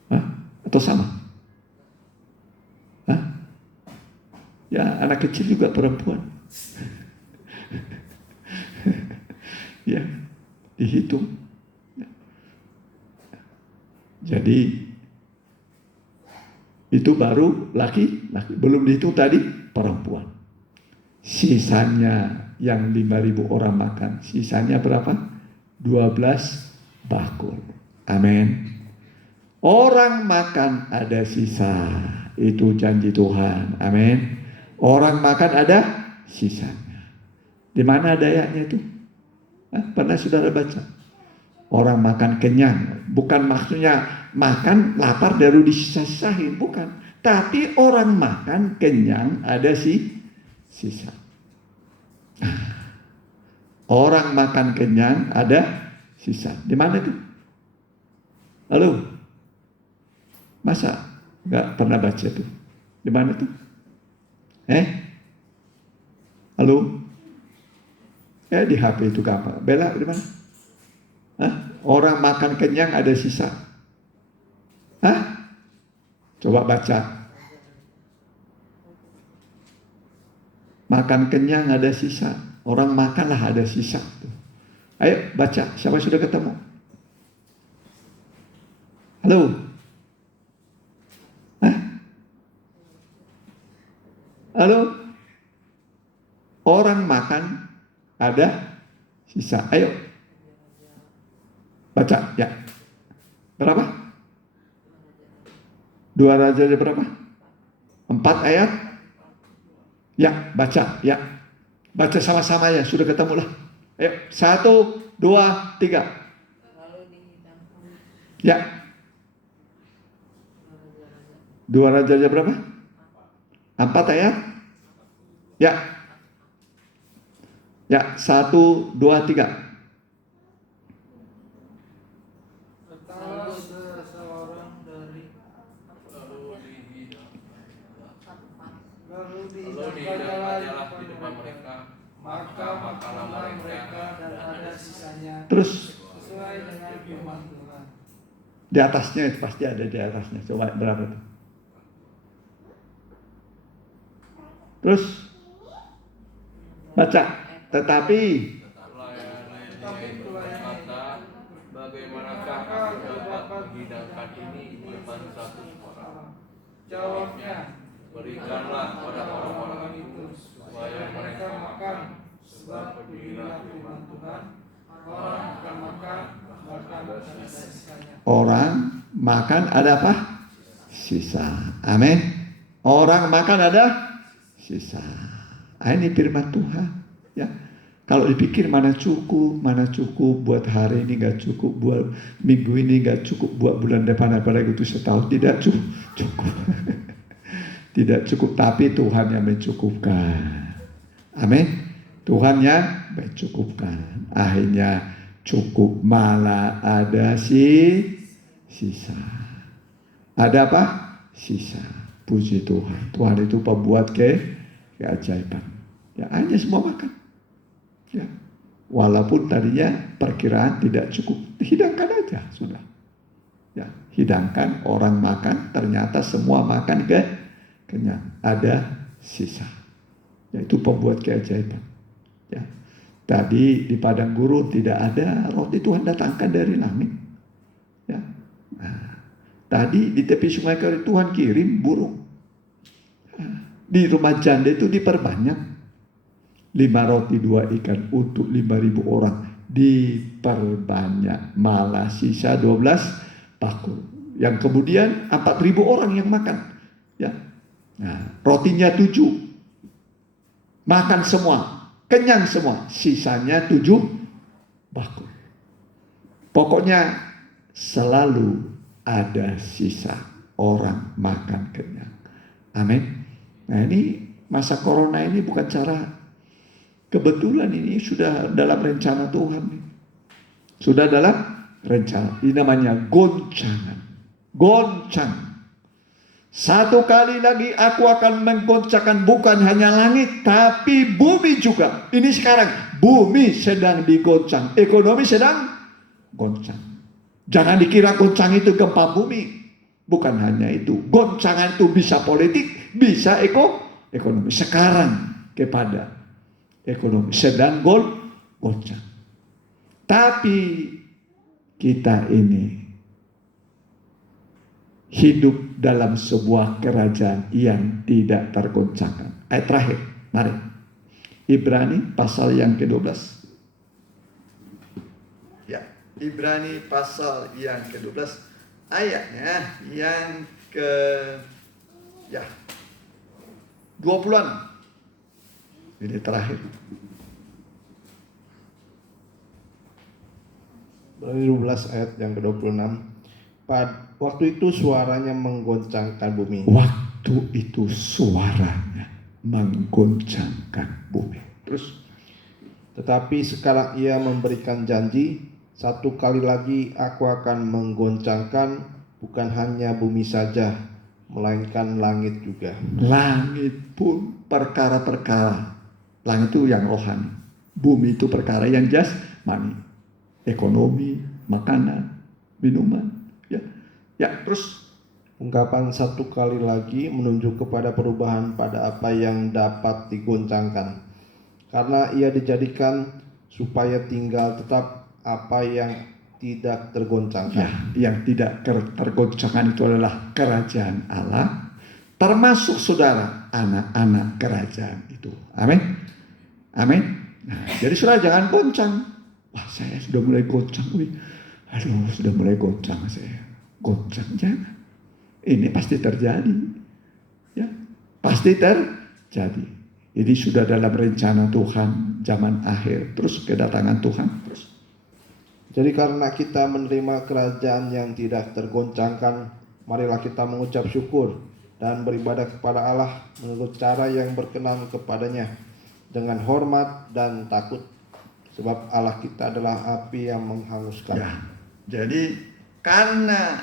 Hah? Atau sama? Hah? Ya, anak kecil juga perempuan. Ya, dihitung. Jadi Itu baru laki-laki. Belum dihitung tadi perempuan. Sisanya yang 5.000 orang makan. Sisanya berapa? 12 bakul. Amin. Orang makan ada sisa. Itu janji Tuhan. Amin. Orang makan ada sisanya. Di mana ada ayatnya itu? Pernah saudara baca? Orang makan kenyang. Bukan maksudnya makan lapar baru disisa-sisahin. Bukan. Tapi orang makan kenyang ada sisa. Orang makan kenyang ada sisa. Di mana itu? Halo? Masa nggak pernah baca itu? Di mana itu? Halo? Di HP itu gampang. Bella di mana? Orang makan kenyang ada sisa. Coba baca. Makan kenyang ada sisa. Orang makanlah ada sisa. Ayo baca. Siapa sudah ketemu? Halo? Halo? Orang makan ada sisa. Ayo. Baca, ya. Berapa? 2 Raja berapa? 4 ayat? Ya, baca, ya. Baca sama-sama ya, sudah ketemu lah. Ayo, 1, 2, 3. Ya. 2 Raja berapa? 4 ayat? Ya. Ya, 1, 2, 3. Makalah mereka dan ada sisanya. Terus Sesuai dengan firman Tuhan. di atasnya itu pasti ada di atasnya. Coba berapa itu? Terus baca. Tetapi pelayan bagaimanakah aku dapat menghidangkan ini di depan 100 orang? Jawabnya, Berikanlah pada orang-orang itu supaya mereka makan, sebab beginilah firman Tuhan, orang akan makan, bahkan ada sisanya. orang makan ada apa? Sisa. Amin. Orang makan ada sisa. Ini firman Tuhan. Ya. Kalau dipikir mana cukup buat hari ini, nggak cukup buat minggu ini, nggak cukup buat bulan depan, apalagi itu setahun, tidak cukup. Tidak cukup, tapi Tuhan yang mencukupkan. Amin. Tuhan yang mencukupkan. Akhirnya cukup, malah ada sisa. Ada apa? Sisa. Puji Tuhan. Tuhan itu pembuat keajaiban. Ya, hanya semua makan. Ya. Walaupun tadinya perkiraan tidak cukup, hidangkan aja sudah. Ya, hidangkan, orang makan, ternyata semua makan kenyang. Ada sisa. Yaitu pembuat keajaiban. Ya. Tadi di padang gurun tidak ada roti, Tuhan datangkan dari langit. Ya. Nah, tadi di tepi sungai Kerit Tuhan kirim burung. Di rumah janda itu diperbanyak. 5 roti 2 ikan untuk 5.000 orang. Diperbanyak. Malah sisa 12 bakul. Yang kemudian 4.000 orang yang makan. Ya. Nah, rotinya 7. Makan semua. Kenyang semua. Sisanya 7 bakul. Pokoknya selalu ada sisa. Orang makan kenyang. Amin. Nah, ini masa corona ini bukan cara kebetulan, ini sudah dalam rencana Tuhan. Sudah dalam rencana. Ini namanya goncangan. Goncang. Satu kali lagi aku akan menggoncangkan bukan hanya langit, tapi bumi juga. Ini sekarang bumi sedang digoncang. Ekonomi sedang goncang. Jangan dikira goncang itu gempa bumi. Bukan hanya itu. Goncangan itu bisa politik, bisa ekonomi. Sekarang kepada ekonomi sedang goncang. Tapi kita ini hidup dalam sebuah kerajaan yang tidak tergoncangkan. Ayat terakhir, mari. Ibrani pasal yang ke-12. Ya, Ibrani pasal yang ke-12 ayatnya yang ke 20-an. Ini terakhir. Ibrani 12 ayat yang ke-26. Waktu itu suaranya menggoncangkan bumi. Waktu itu suaranya menggoncangkan bumi. Terus, Tetapi sekarang ia memberikan janji, satu kali lagi aku akan menggoncangkan bukan hanya bumi saja, melainkan langit juga. langit pun perkara-perkara. Langit itu yang rohani. Bumi itu perkara yang jasmani. Ekonomi, makanan, minuman. Ya, terus Ungkapan satu kali lagi menunjuk kepada perubahan pada apa yang dapat digoncangkan. Karena ia dijadikan supaya tinggal tetap apa yang tidak tergoncangkan. yang tidak tergoncangkan itu adalah kerajaan Allah, termasuk saudara anak-anak kerajaan itu. Amin. Amin. Nah, jadi saudara jangan goncang. Wah, saya sudah mulai goncang. Aduh, sudah mulai goncang saya. Goncang jangan. Ini pasti terjadi. Ya, pasti terjadi. Ini sudah dalam rencana Tuhan zaman akhir. Terus kedatangan Tuhan. Terus. Jadi karena kita menerima kerajaan yang tidak tergoncangkan, marilah kita mengucap syukur dan beribadah kepada Allah menurut cara yang berkenan kepadanya dengan hormat dan takut. Sebab Allah kita adalah api yang menghanguskan. Ya, jadi karena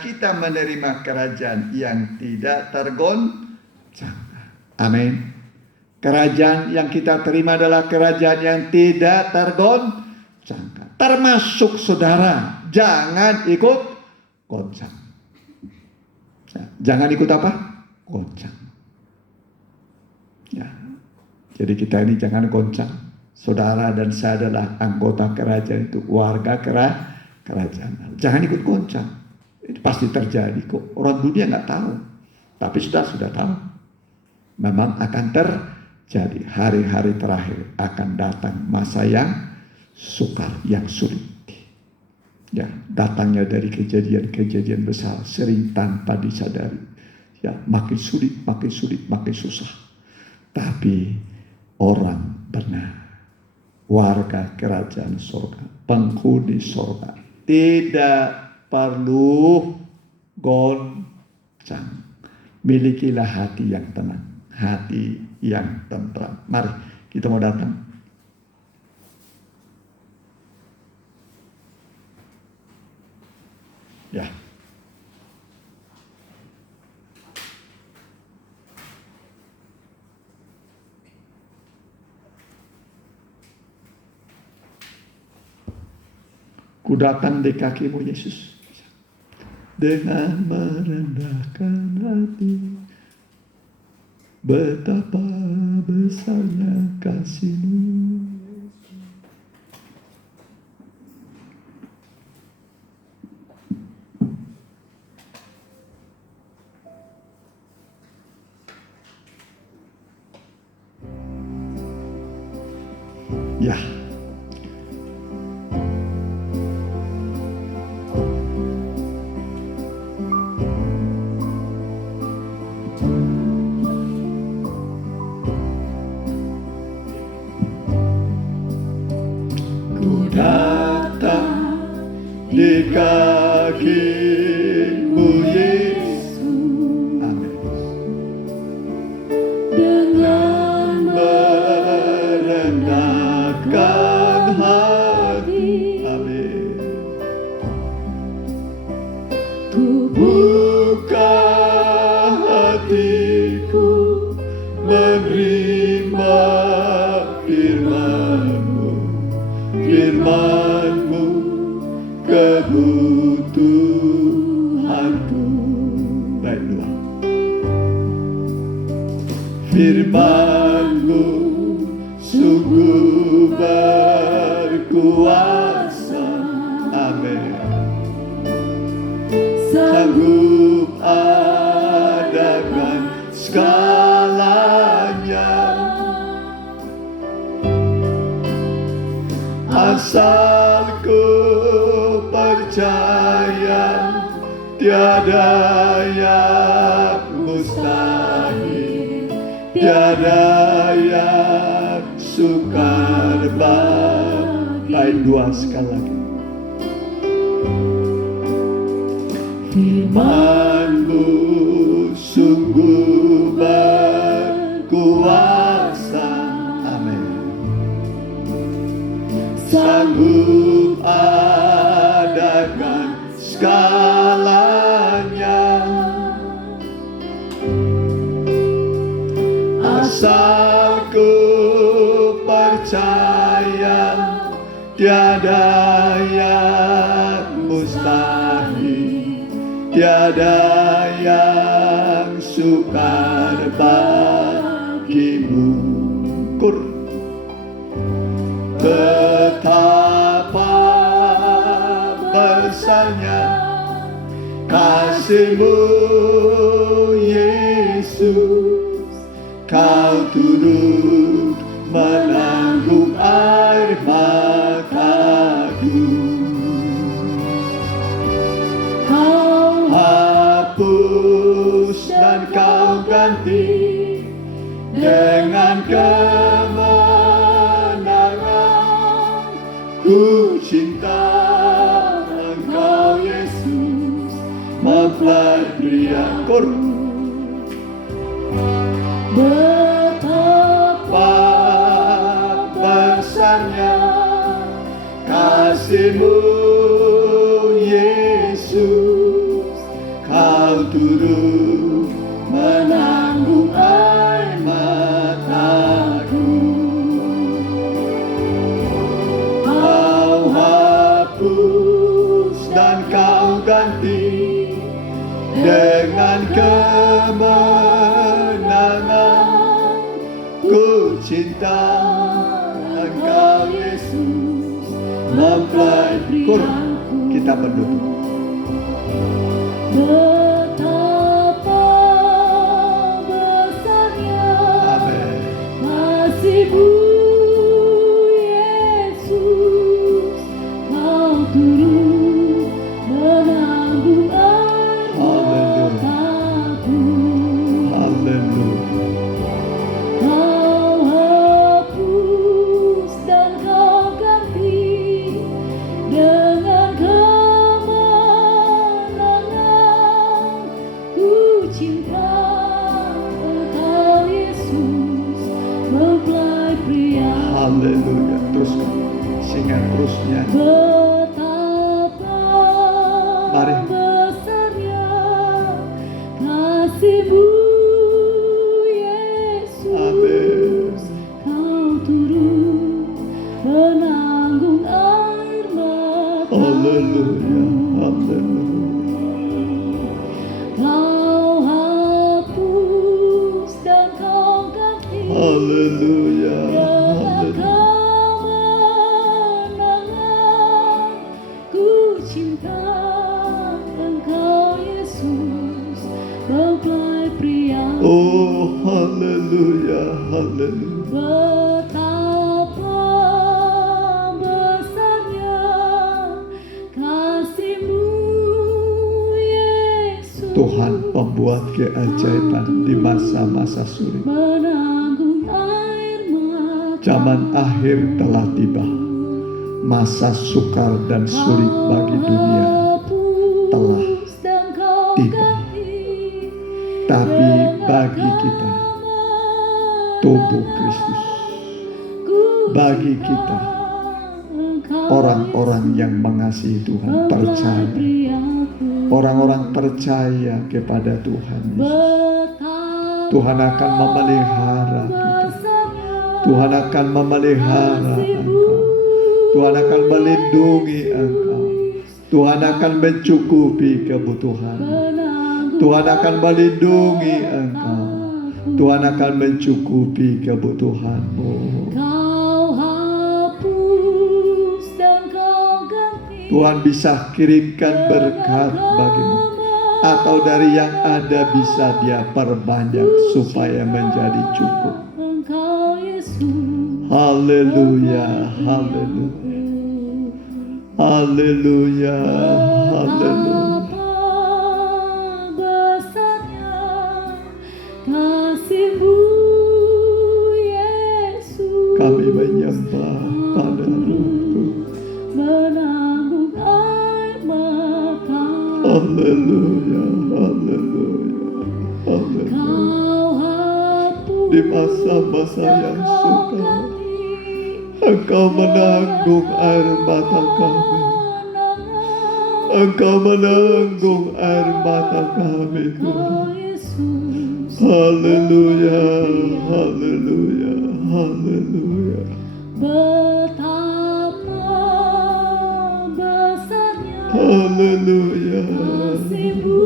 kita menerima kerajaan yang tidak tergoncangkan. Amin. Kerajaan yang kita terima adalah kerajaan yang tidak tergoncangkan. Termasuk saudara, jangan ikut goncang. Ya, jangan ikut apa? Goncang. Ya. Jadi kita ini jangan goncang. Saudara dan saya adalah anggota kerajaan itu, warga kerajaan. Jangan ikut goncang. Itu pasti terjadi kok. Orang dunia nggak tahu, tapi sudah tahu. Memang akan terjadi. Hari-hari terakhir akan datang masa yang sukar, yang sulit. Ya, datangnya dari kejadian-kejadian besar, sering tanpa disadari. Ya, makin sulit, makin susah. Tapi orang benar, warga kerajaan surga, penghuni surga, tidak perlu goncang. Milikilah hati yang tenang, hati yang tentram. Mari kita mau datang. Ya. Ku datang di kakimu Yesus dengan merendahkan hati, betapa besarnya kasih-Mu. Ya. Datang di kaki-Mu Yesus, amin. Dengan merendahkan hati, amin. Ku buka hatiku menerima firman-Mu, firman-Mu kebutuhanku. Baik dua. Firman-Mu sungguh berkuasa. Amin. Asal ku percaya tiada yang mustahil, tiada yang sukar bagi. Bait 2 sekali lagi. Firman-Mu sungguh berkuasa, amin, sanggup adakan segalanya. Asal ku percaya tiada yang mustahil, tiada yang sukar bagimu. Betapa besarnya kasih-Mu Yesus, Kau turut menanggung air mataku. Kau hapus dan Kau ganti dengan kemenangan. Ku cinta Engkau Yesus, mempelai pria. Betapa besarnya kasih-Mu Yesus, Kau turut menanggung air mataku. Kau hapus dan Kau ganti dengan kemenangan. Ku cinta Engkau Yesus, mempelai priaku. Kita berdua. Betapa besarnya kasih-Mu Yesus, Kau turut menanggung air mataku. Haleluya. Kau hapus dan Kau ganti dengan kemenangan. Ku cinta Engkau Yesus, mempelai pria. Haleluya. Terus singkat terusnya. Betapa besarnya kasih-Mu Yesus, amin, Kau turut menanggung air mataku. Haleluya. Kau hapus dan Kau ganti. Haleluya. Kemenangan. Ku cinta Engkau Yesus, mempelai pria. Oh, haleluya, haleluya. Betapa besarnya kasih-Mu Yesus, Tuhan pembuat keajaiban di masa-masa sulit. Menanggung air mata. Zaman akhir telah tiba. Masa sukar dan sulit bagi dunia telah tiba. Tapi bagi kita, tubuh Kristus, bagi kita, orang-orang yang mengasihi Tuhan, percaya, orang-orang percaya kepada Tuhan Yesus, Tuhan akan memelihara kita, Tuhan akan memelihara engkau, Tuhan akan melindungi engkau, Tuhan akan mencukupi kebutuhan, Tuhan akan melindungi engkau, Tuhan akan mencukupi kebutuhanmu. Kau hapus dan Kau ganti. Tuhan bisa kirimkan berkat bagimu, atau dari yang ada bisa Dia perbanyak supaya menjadi cukup. Haleluya, haleluya. Haleluya, haleluya. Betapa besarnya kasih-Mu, Yesus. Kami menyembah padamu. Menanggung air mata. Haleluya, haleluya, haleluya. Kau hapus Di masa-masa yang dan Kau sukar, ganti Engkau menanggung air mata kami. kenangan. Engkau menanggung air mata kami, Kau Tuhan. Yesus. Haleluya, haleluya, haleluya. Betapa besarnya Haleluya. kasih-Mu,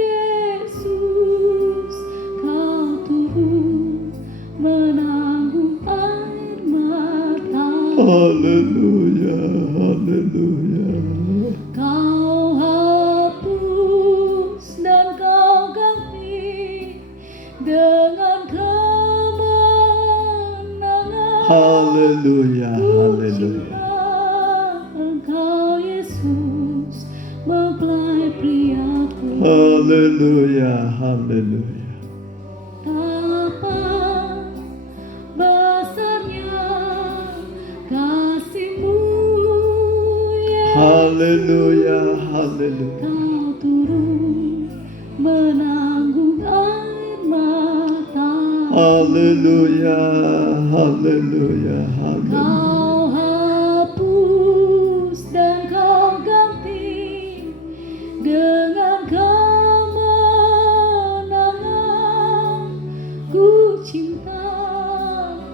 Yesus. Kau turun menanggung air mata. Haleluya, haleluya. Kau hapus dan Kau ganti dengan kemenangan. Haleluya, haleluya. Engkau Yesus, mempelai priaku. Haleluya, haleluya. Betapa besarnya kasih-Mu, Yesus. Haleluya, haleluya. Kau turun menanggung air mata. Haleluya, haleluya, haleluya. Kau hapus dan Kau ganti dengan kemenangan. Ku cinta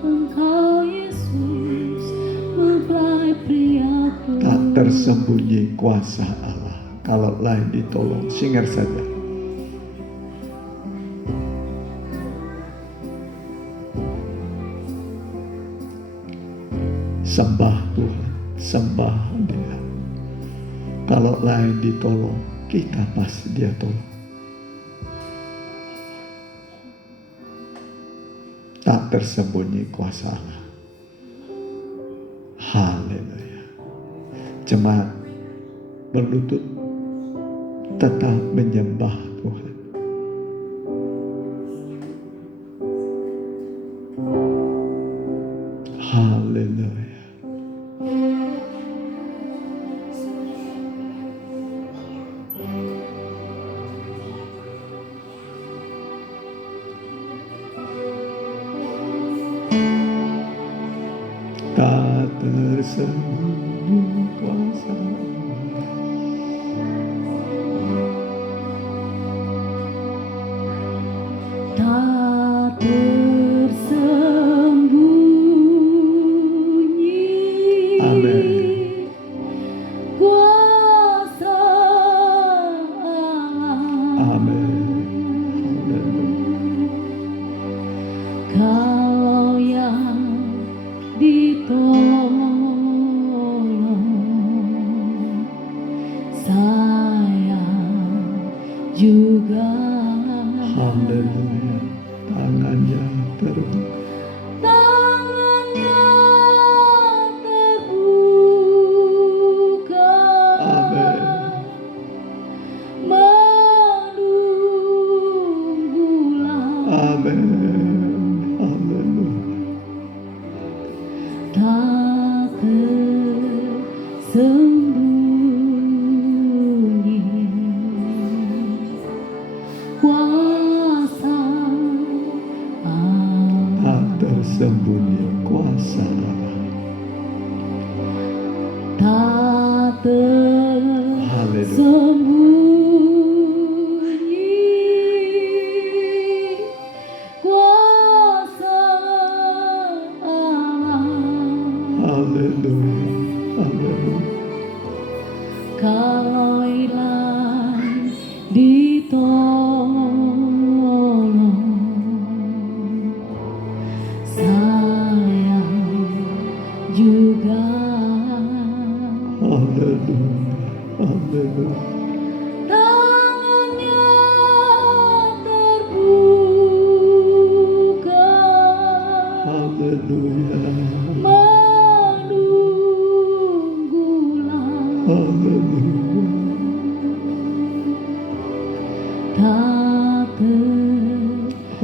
Engkau Yesus, mempelai priaku. Tak tersembunyi kuasa Allah. Kalau lain ditolong, singer saja. Sembah Tuhan, sembah Dia. Kalau lain ditolong, kita pasti Dia tolong. Tak tersembunyi kuasa Allah. Haleluya. Jemaat berlutut, tetap menyembah Tuhan. Haleluya. Tak tersembunyi kuasa. Tak tersembunyi. Amin. Kuasa Allah. Amin. Haleluya. Kalau yang ditolong, saya juga. Haleluya. Tangannya terbuka. Tangannya terbuka. Amin. Menunggulah. Amin. Haleluya. Tak tersembunyi kuasa Allah. Tak tersembunyi kuasa Allah. Tak Haleluya. tersembunyi kuasa Allah. Haleluya. Haleluya. Kalau hilang ditolong, saya juga. Haleluya. Haleluya. Tangannya terbuka. Haleluya. Menunggulah. tak tersembunyi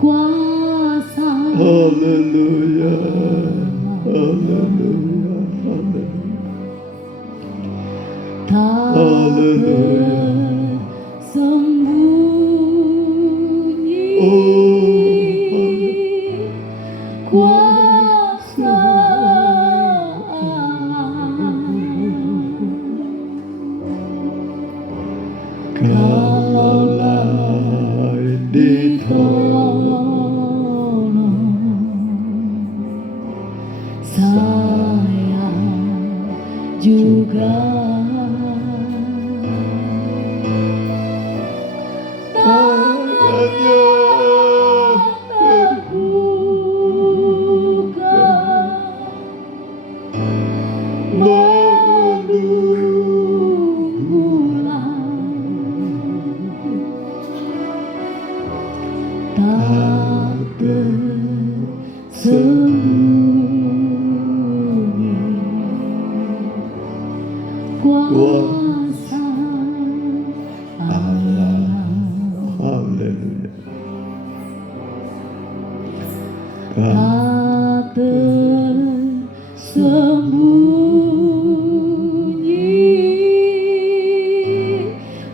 kuasa Haleluya, haleluya, haleluya. tak Haleluya. tersembunyi kuasa Kalaulah ditolong, saya juga tangannya terbuka menunggulah tak tersembunyi kuasa Allah. Haleluya. Tak tersembunyi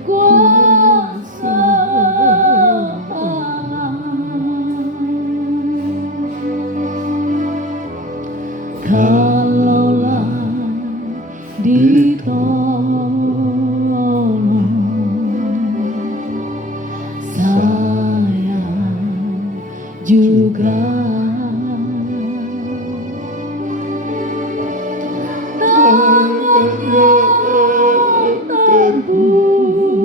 kuasa Allah. Kalaulah ditolong, saya juga tangannya terbuka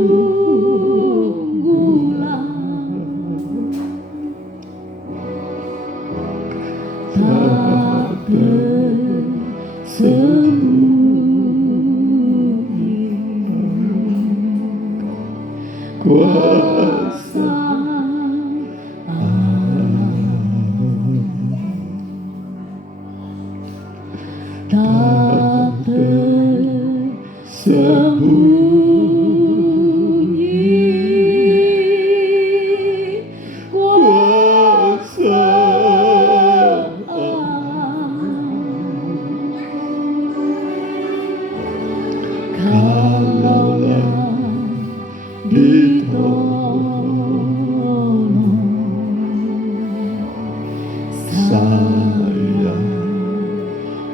menunggulah tak tersembunyi kuasa tak tersembunyi kuasa kalaulah ditolong, saya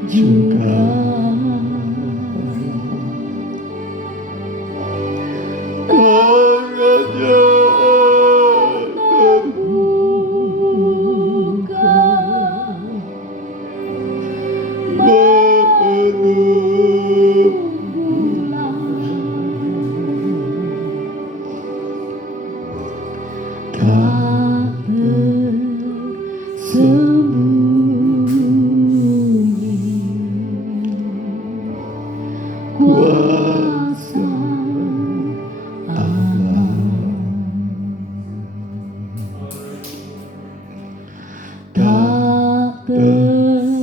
juga tangannya terbuka menunggulah tak tersembunyi kuasa Allah. Tak tersembunyi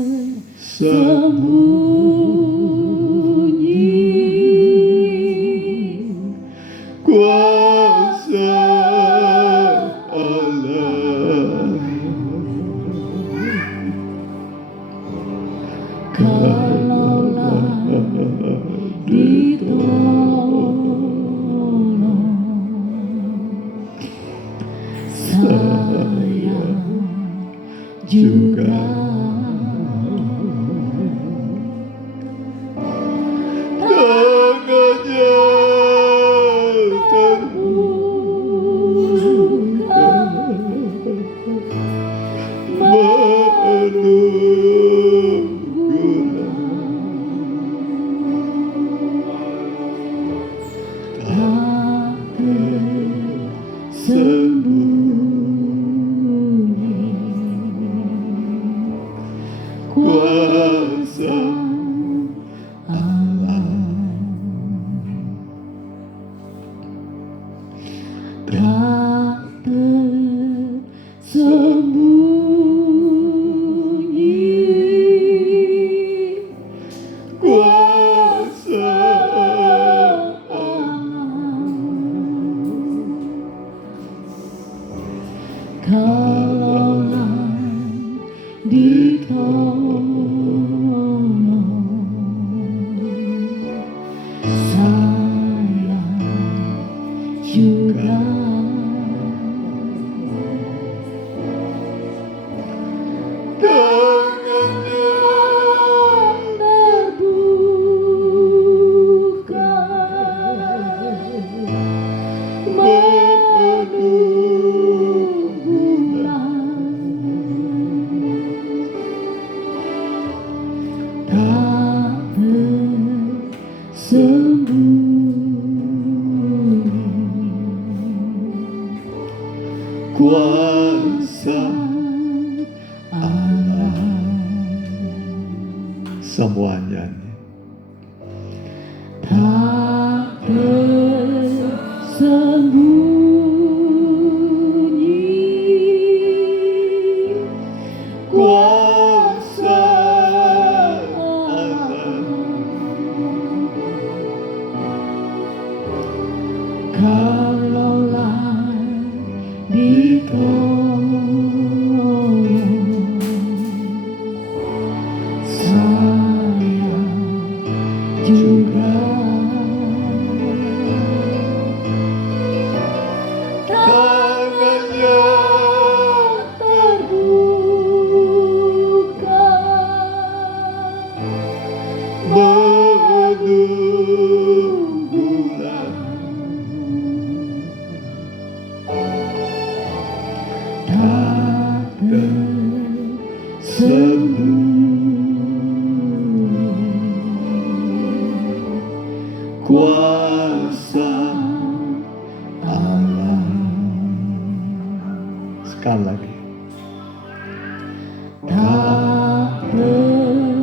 kuasa Allah. kalaulah ditolong, kalaulah ditolong, saya juga tangannya terbuka menunggulah tak tersembunyi kuasa Allah. Sekali lagi. Tak tersembunyi